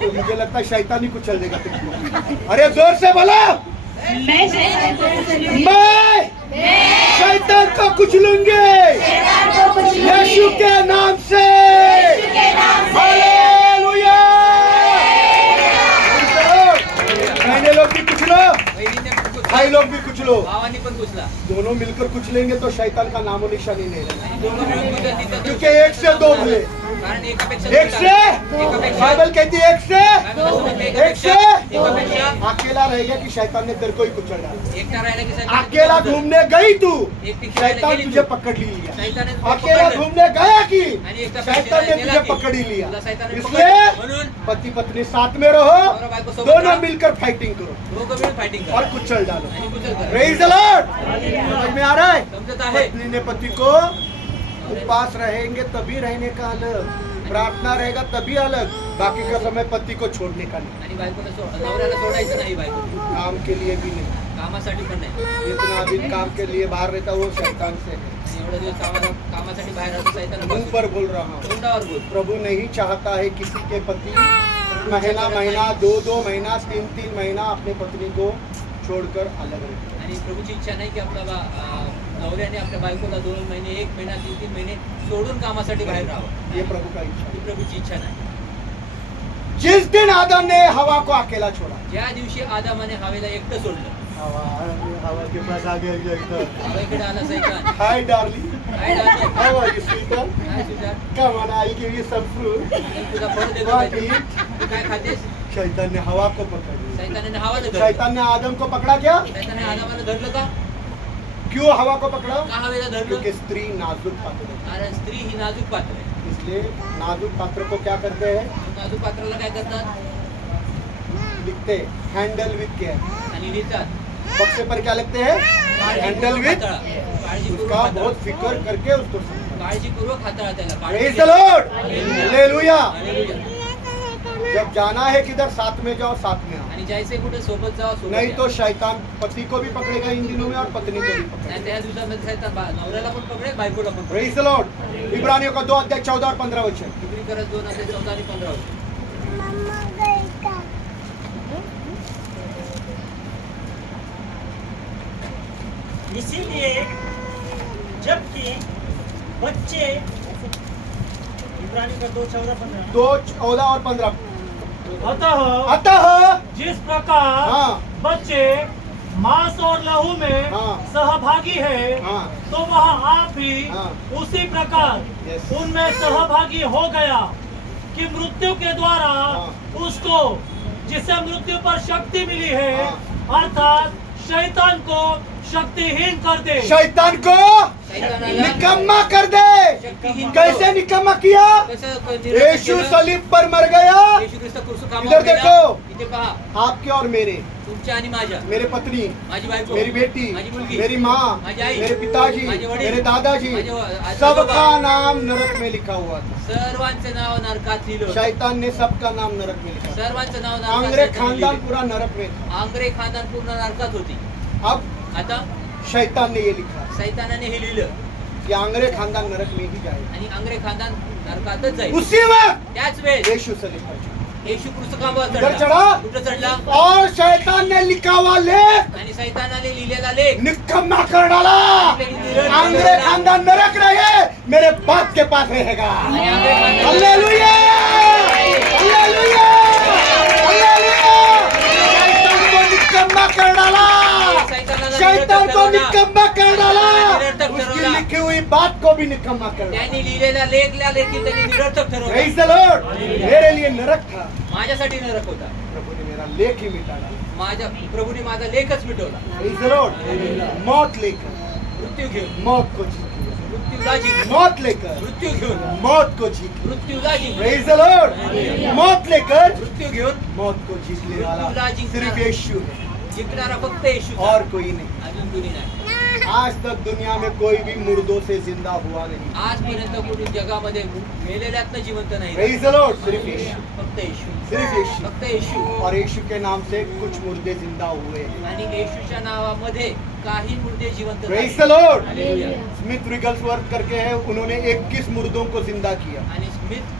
मुझे लगता है शैतान ही कुचल देगा तुमको। अरे जोर से बोलो, मैं शैतान को कुचलूंगी। मैं शैतान को कुचलूंगी यीशु के नाम से। हालेलुया। बहने लोग भी कुचलो, बहिणीने पण कुचला, भाई लोग भी कुचलो। भावानी पण कुचला. दोनों मिलकर कुचलेंगे तो शैतान का नामो निशानी नहीं रहेगा। आणि दोघं मिळून कुचलली तर क्योंकि एक से दो भले, कारण एकापेक्षा एक से एकापेक्षा बाइबल कहती है एक से एक से एकापेक्षा अकेला रहेगा कि शैतान ने तेरे को ही कुचल डाला। एकटा राहिला की सैतान अकेला घूमने गई तू, एकटी फिरायला शैतान गेली तुझे तू. पकड़ लिया। शैताने तुला अकेला पकडलं. घूमने गया कि आणि एकटा शैतान ने फिरायला तुझे गेला पकड़ ही की लिया। तुला शैताने इसलिए पकडलं. म्हणून पति पत्नी साथ में रहो, नवरा बायको सोबत दोनों राहा. मिलकर फाइटिंग करो दोघं मिळून फायटिंग और करा कुचल डालो। आणि कुचल करा. Praise the Lord. समझ में आ रहा है? समजत आहे. पत्नी ने पति को, उपवास रहेंगे तभी रहने का अलग, प्रार्थना रहेगा तभी अलग, बाकी का समय पति को छोड़ने का नहीं, आणि बायकोला नवऱ्याला सोडायचं नाही बायको काम के लिए भी नहीं। कामासाठी पण नाही. इतना दिन काम के लिए बाहर रहता वो शैतान से है। आणि एवढा दिवस कामासाठी बाहेर राहतो सैतान मुंह पर बोल रहा हूँ, तोंडावर बोल. प्रभु नहीं चाहता है किसी के पति महीना महीना 2-2 महीना 3-3 महीना अपने पत्नी को छोड़कर अलग रहे। आणि प्रभूची इच्छा नाही की आपला नवऱ्याने आपल्या बायकोला 2 महिने 1 महिना 3-3 महिने सोडून कामासाठी बाहेर राहावं. ये प्रभु का इच्छा ही प्रभूची इच्छा नाही. है। जिस दिन आदम ने हवा को अकेला छोड़ा, ज्या दिवशी आदामाने हवेला एकटं सोडलं, हवा के पास आ गया हवेकडे आला सैतान. हाय डार्लिंग, काय झालं? How are you sweeter? काय तुझ्या come on, I give you some fruit. तुझा फळ देतो What काय? eat? तू काय खातेस? शैतान ने हवा को पकड़ लिया। सैतानाने हवा धरलं. शैतान ने आदम को पकड़ा क्या? सैताने आदामाला धरलं का? क्यों हवा को पकड़ा? का हवेला धरलं? क्योंकि स्त्री नाजुक पात्र है, कारण स्त्री ही नाजूक पात्र आहे. इसलिए नाजुक पात्र को क्या करते हैं? नाजूक पात्राला काय करतात? लिखते हैंडल विथ केयर। आणि लिहितात बक्से पर क्या लिखते हैं? हैंडल विथ, काळजीपूर्वक उसका हाताळा. बहुत फिक्र करके उसको संभालना। काळजीपूर्वक हाताळा त्याला. Praise the Lord. Hallelujah. Hallelujah. जब जाना है किधर साथ में जाओ साथ में आओ, आणि जायचे कुठे सोबत जावा सोबत नहीं या. तो शैतान पति को भी पकड़ेगा इन दिनों में और पत्नी को भी नाही पकड़ेगा। तर ह्या दिवसामध्ये सैतान नवऱ्याला पण पकडेल, बायकोला पण पकडेल. Praise the Lord. इब्रानियों का 2 अध्याय 14 और 15 वचन। इब्री करत 2 अध्याय 14 आणि 15 होते. इसीलिए जबकि बच्चे इब्रानियों का 2:14-15 2 14 और 15। अतः अतः जिस प्रकार हाँ बच्चे मांस और लहू में हाँ। सहभागी है, हाँ तो वह आप भी हाँ। उसी प्रकार Yes। उनमें सहभागी हो गया कि मृत्यु के द्वारा हाँ। उसको जिसे मृत्यु पर शक्ति मिली है, हाँ। अर्थात शैतान को शक्तिहीन कर दे। शैतान को शैतानाला निकम्मा कर दे। शक्तिहीन कैसे करो. निकम्मा किया? कसं यीशु केलं? सलीब पर मर गया। येशू ख्रिस्त क्रूस इधर कामावर गेला. देखो. इथे पहा, आपके और मेरे, तुमच्या आणि माझ्या, मेरे पत्नी, माझी बायको, मेरी बेटी, माझी मुलगी, मेरी माँ, माझी आई, मेरे पिताजी, माझे वडील, मेरे दादाजी, माझे आजोबा, सबका नाम नरक में लिखा हुआ था। सर्वांचं नाव नरकात लिहिलं होतं. शैतान ने सबका नाम नरक में लिखा। सर्वांचं नाव नरकात आंग्रे शैतानने खानदान लिहिलं. पूरा नरक में था। आंग्रे खानदान पूर्ण नरकात होती. अब आता शैतान ने ये लिखा सैतानाने हे लिहिलं कि आंग्रे खानदान नरक में ही जाएगा। आणि आंग्रे खानदान नरकातच जाईल. उसी वक्त त्याच वेळेस यीशु सलीब पर चढ़ा। येशू ख्रिस्त कामावर इधर चढ़ा। कुठं चढला? और शैतान ने लिखा हुआ लेख आणि सैतानाने लिहिलेला लेख निकम्मा कर डाला। आंग्रे खानदान नरक रहे, मेरे बाप के पास रहेगा। आणि आंग्रे खानदान हालेलुया! हालेलुया! हालेलुया! शैतान को निकम्मा कर डाला। शैतान को निकम्मा कर डाला। उसकी लिखी हुई बात को भी निकम्मा कर डाला। त्यांनी लिहिलेल्या लेखल्या लेखी त्यांनी निरर्थक ठरवलं. Praise the Lord. मेरे लिए नरक था, माझ्यासाठी नरक होता. प्रभु ने मेरा लेख ही मिटा डाला। माझ्या प्रभूने माझा लेखच मिटवला. Praise the Lord. मौत लेकर मृत्यू घेऊन मौत को जीत लिया। मृत्यूला जिंकून मौत लेकर मृत्यू घेऊन मौत को जीत लिया। मृत्यूला जिंकून Praise the Lord. मौत लेकर मृत्यू घेऊन मौत को जीतने वाला सिर्फ यीशु है, जिंकणारा फक्त येशू और कोई नहीं। अजून कुणी नाही. आज तक दुनिया में कोई भी मुर्दों से जिंदा हुआ नहीं। आजपर्यंत कोणी जगामध्ये मेलेल्यातनं जिवंत नाही. Praise the Lord. सिर्फ यीशु, फक्त येशू, सिर्फ यीशु। फक्त येशू. और यीशु के नाम से कुछ मुर्दे जिंदा हुए हैं। आणि येशूच्या नावामध्ये काही मुर्दे जिवंत Praise झाले. the Lord. हालेलुया. स्मिथ रिगल्सवर्थ करके है, उन्होंने 21 मुर्दों को जिंदा किया। आणि स्मिथ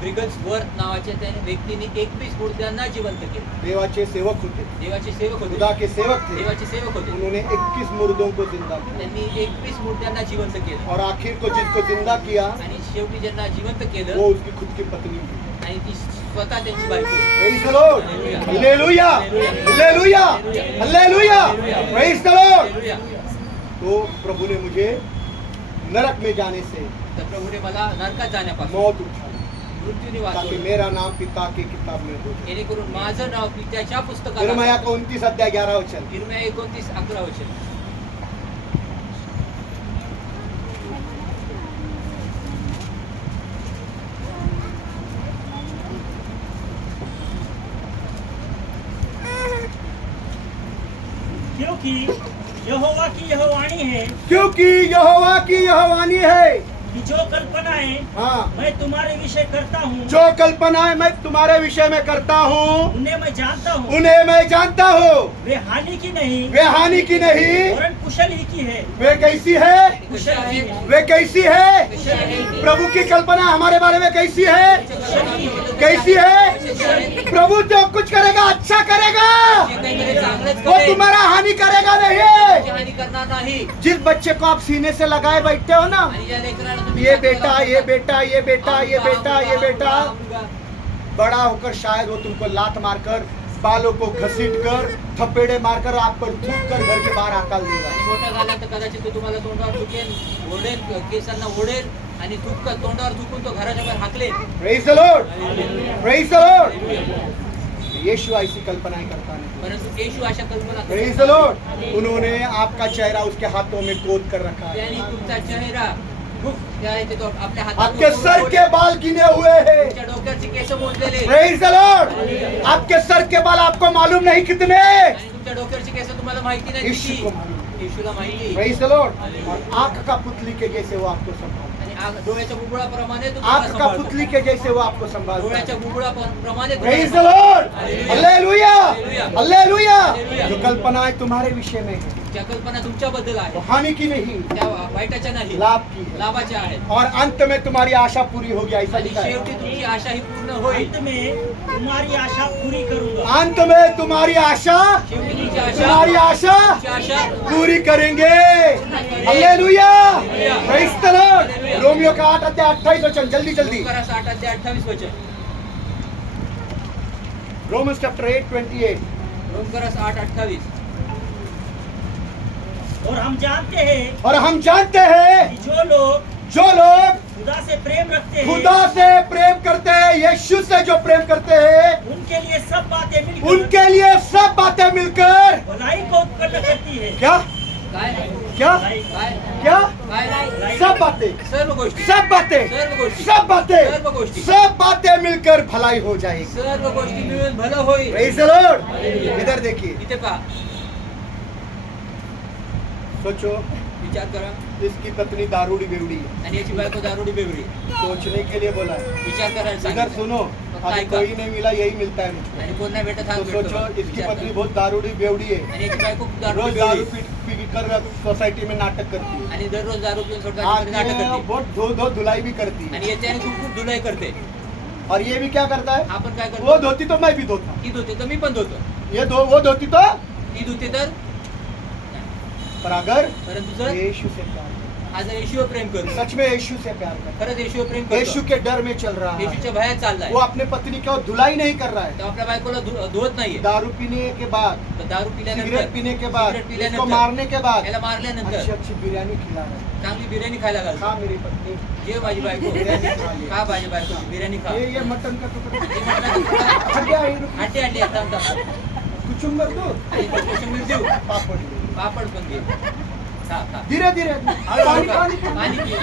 ब्रिगल्सवर्थ नावाच्या त्या व्यक्तीने 21 मुर्द्यांना जिवंत केलं. देवाचे सेवक होते, देवाचे सेवक होते. खुदा के सेवक थे। देवाचे सेवक होते. उन्होंने 21 मुर्दों को जिंदा किया, त्यांनी 21 मुर्द्यांना जिवंत केलं. और आखिर को जिसको जिंदा किया आणि शेवटी ज्यांना जिवंत वो केलं उसकी खुद की पत्नी थी। आणि ती स्वतः त्यांची बायको. Praise the Lord. Hallelujah. Hallelujah. Hallelujah. Praise the Lord. Hallelujah. तो प्रभु ने मुझे नरक में जाने से तर प्रभूने मला नरकात जाण्यापासून मौत उठाई, मृत्यूने ताकि वाचवलं. मेरा नाम पिता की किताब में हो जाए। जेणेकरून माझं नाव पित्याच्या पुस्तकात यिर्मयाह असेल. का 29 अध्याय 11 वचन। यिर्मयाह 29:11 वचन. क्योंकि यहोवा की यह वाणी है क्योंकि यहोवा की यह वाणी है कि जो कल्पनाएं हाँ, मैं तुम्हारे विषय करता हूँ जो कल्पनाएं मैं तुम्हारे विषय में करता हूँ उन्हें मैं जानता हूँ। उन्हें मैं जानता हूँ। वे हानि की नहीं वे हानि की नहीं, वरन कुशल ही की है। वे कैसी है? कुशल ही वे कैसी है? प्रभु की कल्पना हमारे बारे में कैसी है? कैसी है? प्रभु जो कुछ करेगा अच्छा करेगा, जे काही करेल चांगलंच वो करेल. तुम्हारा हानि करेगा तुमची नहीं। हानी करणार नाही. जिस बच्चे को आप सीने से लगाए बैठते हो ना, आणि ज्या लेकराला तुम्ही ये बेटा ये बेटा ये बेटा ये बेटा ये बेटा, बड़ा होकर शायद वो तुमको लात मारकर, बालों को घसीट कर, थपेड़े मारकर, आप पर थूक कर घर के बाहर हकाल देगा। आणि मोठा झाला तर कदाचित तो तुम्हाला तोंडावर थुकेल, ओढेल, केसांना ओढेल आणि तोंडावर थुकून तो घराच्या बाहेर हाकलेल. Praise the Lord. Praise the Lord. यीशु ऐसी कल्पनाएं करता नहीं। परंतु येशू अशा कल्पना करत Praise the Lord. उन्होंने आपका चेहरा उसके हाथों में गोद कर रखा है। त्याने तुमचा चेहरा खूप त्या इथे तो आपल्या हातात आपके सर के बाल गिने हुए हैं। तुमच्या डोक्याचे केस मोजलेले Praise the Lord. आपके सर के बाल आपको मालूम नहीं कितने, आणि तुमच्या डोक्याचे केस तुम्हाला माहिती नाही यीशु किती. को मालूम। येशूला माहिती. Praise the Lord. और आंख का पुतली के जैसे वो आपको संभालता है। आणि डोळ्याच्या बुबुळाप्रमाणे तो आंख तुम्हाला का सांभाळतो. पुतली के जैसे वो आपको संभालता डोळ्याच्या है। बुबुळाप्रमाणे Praise the तुम्हाला Lord. Hallelujah hallelujah. Hallelujah. Hallelujah. जो कल्पनाएं तुम्हारे विषय में है ज्या कल्पना तुमच्याबद्दल आहे वो हानि की नहीं, त्या वाईटाच्या नाही, लाभ की है। लाभाच्या आहेत. और अंत में तुम्हारी आशा पूरी होगी, ऐसा आणि लिखा है। शेवटी तुमची आशा ही पूर्ण होईल. अंत में तुम्हारी आशा पूरी करूंगा। अंत में तुम्हारी आशा, शेवटी तुमची तुम्हारी आशा आशा तुमची आशा पूरी करेंगे। Hallelujah. Praise the Lord. Romeo का 8 अध्याय 28 वचन, जल्दी जल्दी। करा 6 अध्याय 28 वचन. Romans chapter 8:28। रोमकरास 8:28. और हम जानते हैं और हम जानते हैं कि जो लोग खुदा से प्रेम रखते हैं, खुदा से प्रेम करते हैं, यीशु से जो प्रेम करते हैं, उनके लिए सब बातें मिलकर उनके लिए सब बातें मिलकर भलाई को उत्पन्न करती है। क्या काय क्या काय क्या काय सब बातें, सर्व गोष्टी सब बातें, सर्व गोष्टी सब बातें, सर्व गोष्टी सब बातें मिलकर भलाई हो जाएगी। सर्व गोष्टी मिळून भलं होईल. Praise the Lord. इधर देखिए, इथे पहा, सोचो विचार करा. इसकी पत्नी दारूडी बेवड़ी है, आणि याची बायको दारुडी बेवडी. सोचने के लिए बोला है। विचार करायला इधर सांगितलं. सुनो, अभी कोई नहीं मिला, यही मिलता है मुझको। आणि कोण नाही भेटत हा तो भेटतो. सोचो, इसकी विचार पत्नी करा. बहुत दारूडी बेवड़ी है, आणि याची बायको खूप रोज दारुडी दारू बेवडी. पी कर सोसाइटी में नाटक करती है, आणि दररोज दारू पिऊन सोडतात आती नाटक है, करते. बहुत धो धो धुलाई भी करती है। आणि येते आणि खूप खूप धुलाई करते. और ये भी क्या करता है, आपण काय वो करतो? धोती तो मैं भी धोता, ती धुते तर मी पण धुतो. वो धोती तो, ती धुते तर, पर अगर परंतु जर यीशु से प्यार करता, हा जर येशूवर प्रेम करतो, सच में यीशु से प्यार करता, खरंच येशूवर प्रेम करतो, यीशु के डर में चल रहा है, येशूच्या भयात चाललाय, वो अपने पत्नी को धुलाई नहीं कर रहा है, तेव्हा आपल्या बायकोला धुवत नाहीये. दारू पीने के बाद, तर दारू पिल्यानंतर, सिगरेट पीने के बाद, सिगरेट इसको पिल्यानंतर, मारने के बाद याला मारल्यानंतर अच्छी अच्छी बिरयानी खिला रहा है। चांगली बिर्याणी खायला घालतो. खा मेरी पत्नी, जे माझी बायको बिर्याणी खा ले। खा माझी बायको बिर्याणी खा. ये मटन का टुकड़ा हे म्हटलं की हड्डियाँ आई, हट्टी हट्टी एकदम कुचुंबर दो, आणि तो कोशिंबीर देऊ, पापड़ दो। पापड पण घे. खा खा. धीरे धीरे पानी पानी पाणी पी.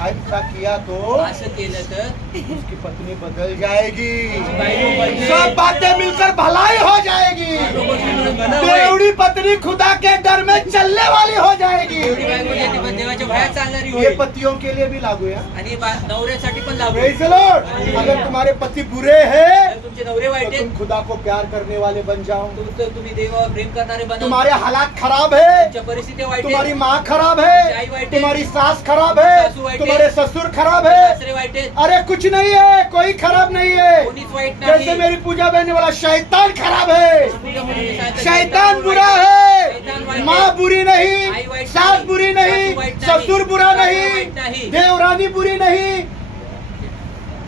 ऐसा किया तो असं केलं तर उसकी पत्नी बदल जाएगी, बायको बदलेल. सब बातें मिलकर भलाई हो जाएगी, सर्व गोष्टी मिळून भलं होईल. बेवड़ी पत्नी खुदा के डर में चलने वाली हो जाएगी। एवढी बायको जी आहे ती पण देवाच्या भयात चालणारी ये होईल. पतियों के लिए भी लागू है। आणि नवऱ्यासाठी पण लागू. Praise the Lord. अगर तुम्हारे पति बुरे हैं जर तुमचे नवरे वाईट तो आहेत, तुम खुदा को प्यार करने वाले बन जाओ। तुम्ही देवावर प्रेम करणारे बना. तुम्हारे हालात खराब है, तुमच्या परिस्थिती वाईट तुम्हारी आहे, माँ खराब आई है, वाइट है, तुम्हारी सास खराब है, सासू वाइट है, तुम्हारे ससुर खराब है, सासरे वाईट आहेत, अरे कुछ नहीं है, कोई खराब नहीं है। कोणीच वाईट जैसे नाही. मेरी पूजा बहने वाला शैतान खराब है, पूजा म्हणून शैतान बुरा शैतान वाइट है, माँ बुरी आई नहीं, वाइट सास नहीं, बुरी नहीं, सासू वाइट नहीं, ससुर बुरा सासू नहीं, वाइट नहीं, देवरानी बुरी नहीं,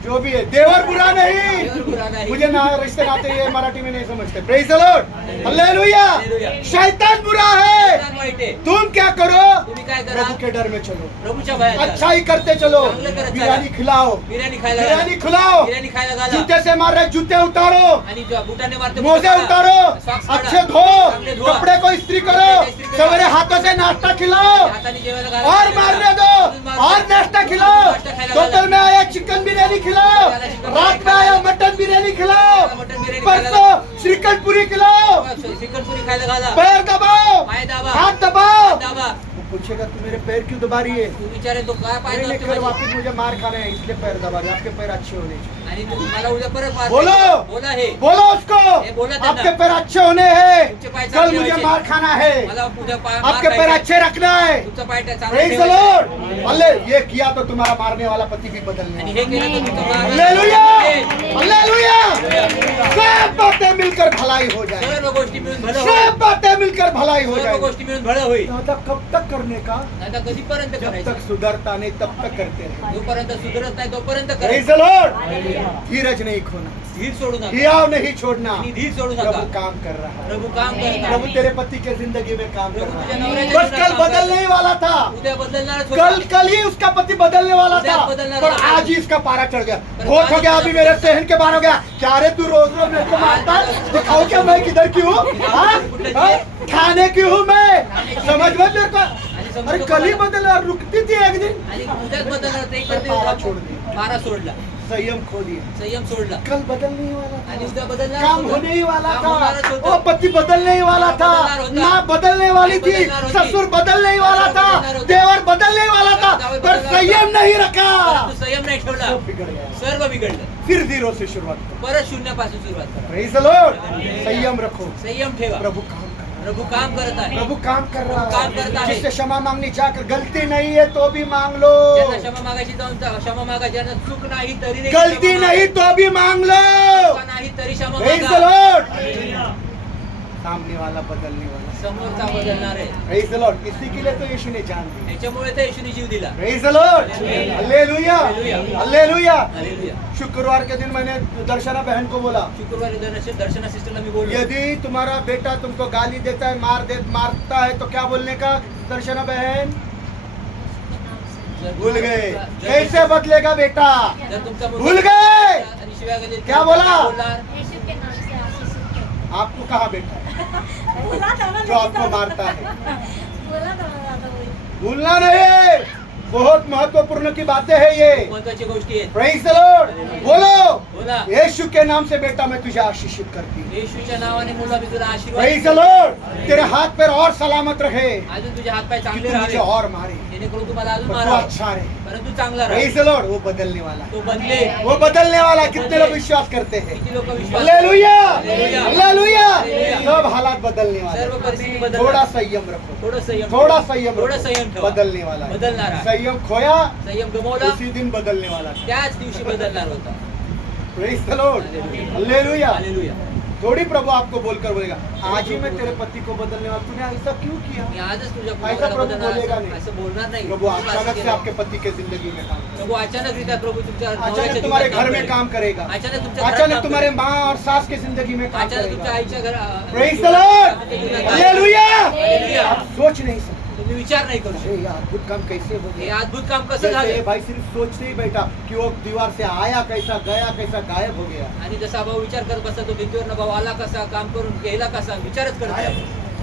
जो भी है, देवर बुरा नहीं। देवर बुरा नहीं. मुझे ना रिश्ते नाते ये मराठी में नहीं समझते। Praise the Lord, hallelujah. Hallelujah. शैतान बुरा है, शैतान वाईट आहे. तुम क्या करो, तुम्ही काय करा, प्रभु के डर में चलो, प्रभूच्या भयात जा. अच्छाई करते चलो, चांगलं करत चला. बिरयानी खिलाओ, बिर्याणी खायला घाला. बिरयानी खिलाओ, बिर्याणी खायला घाला. जूते से मार रहे जूते उतारो, आणि जो बुटाने मारते मोजे बुटाने घाला. उतारो, सॉक्स काढा. अच्छे धो, चांगले धुवा. कपड़े को इस्त्री करो, इस्त्री करा. सवेरे हाथों से नाश्ता खिलाओ, हाताने जेवायला घाला. और मारने दो, और नाश्ता खिलाओ, दोपहर में आया चिकन बिरयानी खिलाओ, रात में आया मटन बिरयानी खिलाओ, मटन बिर्याणी परसों श्रीखंड पूरी खिलाओ, चिकनपुरी खायला घाला. पैर दबाओ, पाय दाबा. हाथ दबाओ। दाबा. वो पूछेगा तू मेरे पैर क्यों दबा रही है? तू विचारे तो काय पाय नहीं, दाबते कल माझे? वापस मुझे मार खाना है इसलिए पैर दबा रही है, आपके पैर अच्छे होने चाहिए। आणि तू मला उद्या परत मार. बोलो. बोला हे. बोलो उसको, ये बोला था ना। आपके पैर अच्छे होने हैं, तुमचे पाय कल चांगले मुझे व्हायचे. मार खाना है, मला उद्या मार आपके पैर खायचे. अच्छे रखना है। तुमचं पाय चांगलं Praise the ठेवायचं. Lord. अल्ले ये किया तो तुम्हारा मारने वाला पति भी बदलने आणि वाला। हे केलं तर तुमचं मार. Hallelujah, hallelujah. सब बातें मिलकर भलाई हो जाए, सर्व गोष्टी मिळून भलं सब होईल. बातें मिलकर भलाई हो सर्व जाए। गोष्टी मिळून भलं होईल. दादा कब तक करने का, आता कधीपर्यंत जब करायचं? तक सुधरता नहीं तब तक करते रहे। जोपर्यंत सुधरत नाही तोपर्यंत Praise करायचं. the Lord. धीरज नहीं खोना, धीर सोडू नका. हियाव नहीं छोड़ना। आणि धीर सोडू प्रभु नका. काम कर रहा है, प्रभु काम करत प्रभु आहे. तेरे पति के जिंदगी में काम कर प्रभु रहा तुझ्या है। नवऱ्याच्या बस कल जीवनात काम बदलने ही वाला था, उद्या बदलणारच होता. कल ही उसका पति बदलने वाला उद्या था, बदलणार पर होता. आज ही इसका पारा चढ़ गया, पर बहुत आज हो गया, इसका अभी मेरे सहन के बाहर हो गया। क्या रे तू रोज रोज मेरे को मारता है, दिखाओ क्या मैं किधर की हूँ, हाँ? हाँ? खाने की हूँ मैं, समझ मत मेरे को। अरे कल ही बदल, रुकती थी एक दिन, आणि उद्याच बदलणार ते तर पारा छोड़ दी। पारा सोडला. संयम खो दिया, संयम सोडला कल बदलने ही वाला आणि था, उद्या बदलणार काम होतं. होने ही वाला काम होणारच था, होतं. वो पति बदलने ही वाला था, बदलणार होता. माँ बदलने वाली थी, बदलणार होती. ससुर बदलने ही वाला था, बदलणार होता. देवर बदलने ही वाला था, जावई पर बदलणार संयम होता. नहीं रखा, परंतु संयम नाही ठेवला, सब बिगड़ गया, सर्व बिघडलं. फिर जीरो से शुरुआत करो। परत शून्यापासून सुरुवात करा. Praise the Lord. संयम रखो, संयम ठेवा. प्रभु काम कर रहा है, प्रभु काम करत आहे. प्रभु काम कर रहा काम करता है, है. जिससे क्षमा मांगनी जाकर गलती नहीं है तो भी मांग लो, ज्यांना क्षमा मागायची जाऊन क्षमा मागा, ज्यांना चूक नाही तरी देखील गलती क्षमा नहीं तो भी मांग लो, मागा. नाही तरी क्षमा Praise the मागा. Lord. सामने वाला बदलने वाला, समोरचा बदलणार आहे. Praise the Lord. इसी के लिए तो यीशु ने जान दी। त्याच्यामुळे तर येशूने जीव दिला. Praise the Lord. Hallelujah, hallelujah. Hallelujah. शुक्रवार के दिन मैंने दर्शना बहन को बोला, शुक्रवारी दर्शना सिस्टरला मी बोललो, यदि तुम्हारा बेटा तुमको गाली देता है, मारता है तो क्या बोलने का? दर्शना बहन जर भूल गए, जर- कैसे बदलेगा बेटा? जर तुमचा मुलगा भूल गए। आणि शिव्या गेली तर क्या बोला? बोलणार? यीशु के नाम से आशीष हो. आपको कहा बेटा बोला था ना, जो आपको मारता है? बोला था मला आता वही. भूलना नहीं, बहुत महत्वपूर्ण की बातें है ये। महत्वाची गोष्टी आहेत. Praise the Lord. बोलो, बोला, यीशु के नाम से बेटा मैं तुझे आशीषित करती हूँ। येशूच्या नावाने मुला मी तुला आशीर्वाद प्रेज द देतो. लॉर्ड। तेरे हाथ पैर और सलामत रहे, अजून तुझे हात पाय कि चांगले तू मुझे राहावे, और मारे, जेणेकरून तुम्हाला अजून पर तू मारा, अच्छा रहे। परंतु चांगला प्रेज राहा. The Lord. वो बदलने वाला है, तो बदले. वो बदलने वाला है। कितने लोग विश्वास करते हैं? किती लोक विश्वास हालेलुया, हालेलुया. हालेलुया। हालेलुया. सब हालात बदलने वाले सर्व हैं। परिस्थिती थोड़ा बदलणार. संयम रखो, थोडं संयम थोड़ा ठेवा. संयम थोडं रखो, संयम ठेवा. बदलने वाला है। बदलणार आहे. संयम खोया, संयम गमवला, उसी दिन बदलने वाला है। त्याच दिवशी बदलणार होता. Praise the Lord, hallelujah. Hallelujah. थोड़ी प्रभु आपको बोलकर बोलेगा आज ही मैं तेरे पति को बदलने वाला, तूने ऐसा क्यों किया? मी आजच तुझ्या ऐसा कुटुंबाला प्रभु बदलणार बोलेगा असं- नहीं। असं बोलणार नाही. प्रभु अचानक से आपके पति के जिंदगी में काम करेगा। प्रभु अचानक रीत्या प्रभु तुमच्या नवऱ्याच्या अचानक जीवनात तुम्हारे घर में करेल. काम करेगा, अचानक तुमच्या घरात अचानक काम तुम्हारे करेल. माँ और सास के जिंदगी में काम अचानक तुमच्या करेगा। आईच्या घरात praise the Lord, hallelujah. Hallelujah. आप सोच नहीं सकते तुम्ही विचार नाही करू अरे ये अद्भुत काम कैसे हो हे गया। अद्भुत काम कसं जैसे ये झालं. भाई सिर्फ सोचते ही बैठा कि वो दीवार से आया कैसा, गया कैसा, गायब हो गया। आणि जसा भाऊ विचार करत बसता तो भिंतीवर भाऊ आला कसा, काम करून गेला कसा, विचारच करत आहे.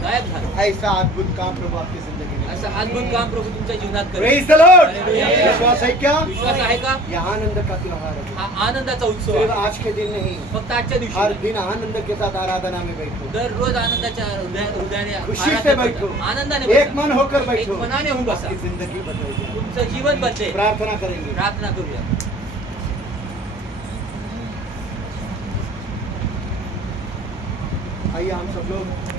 गायब झाला. ऐसा अद्भुत काम प्रभु आपकी जिंदगी में। असं अद्भुत काम प्रभु तुमच्या जीवनात करेल. Praise the Lord. हालेलुया. विश्वास है क्या? विश्वास आहे का? ये आनंद का त्योहार है, हा आनंदाचा उत्सव सिर्फ आहे. आज के दिन नहीं, फक्त आजच्या हर दिवशी दिन आनंद के साथ आराधना में बैठो, दररोज आनंदाच्या हृदयाने खुशी से आराधना बैठो, करा. आनंदाने एक बसा. मन होकर एक बैठो, मनाने होऊन बसा. आपकी जिंदगी बदल जाए। तुमचं जीवन बदलेल. प्रार्थना करेंगे। प्रार्थना करूया. आइए हम सब लोग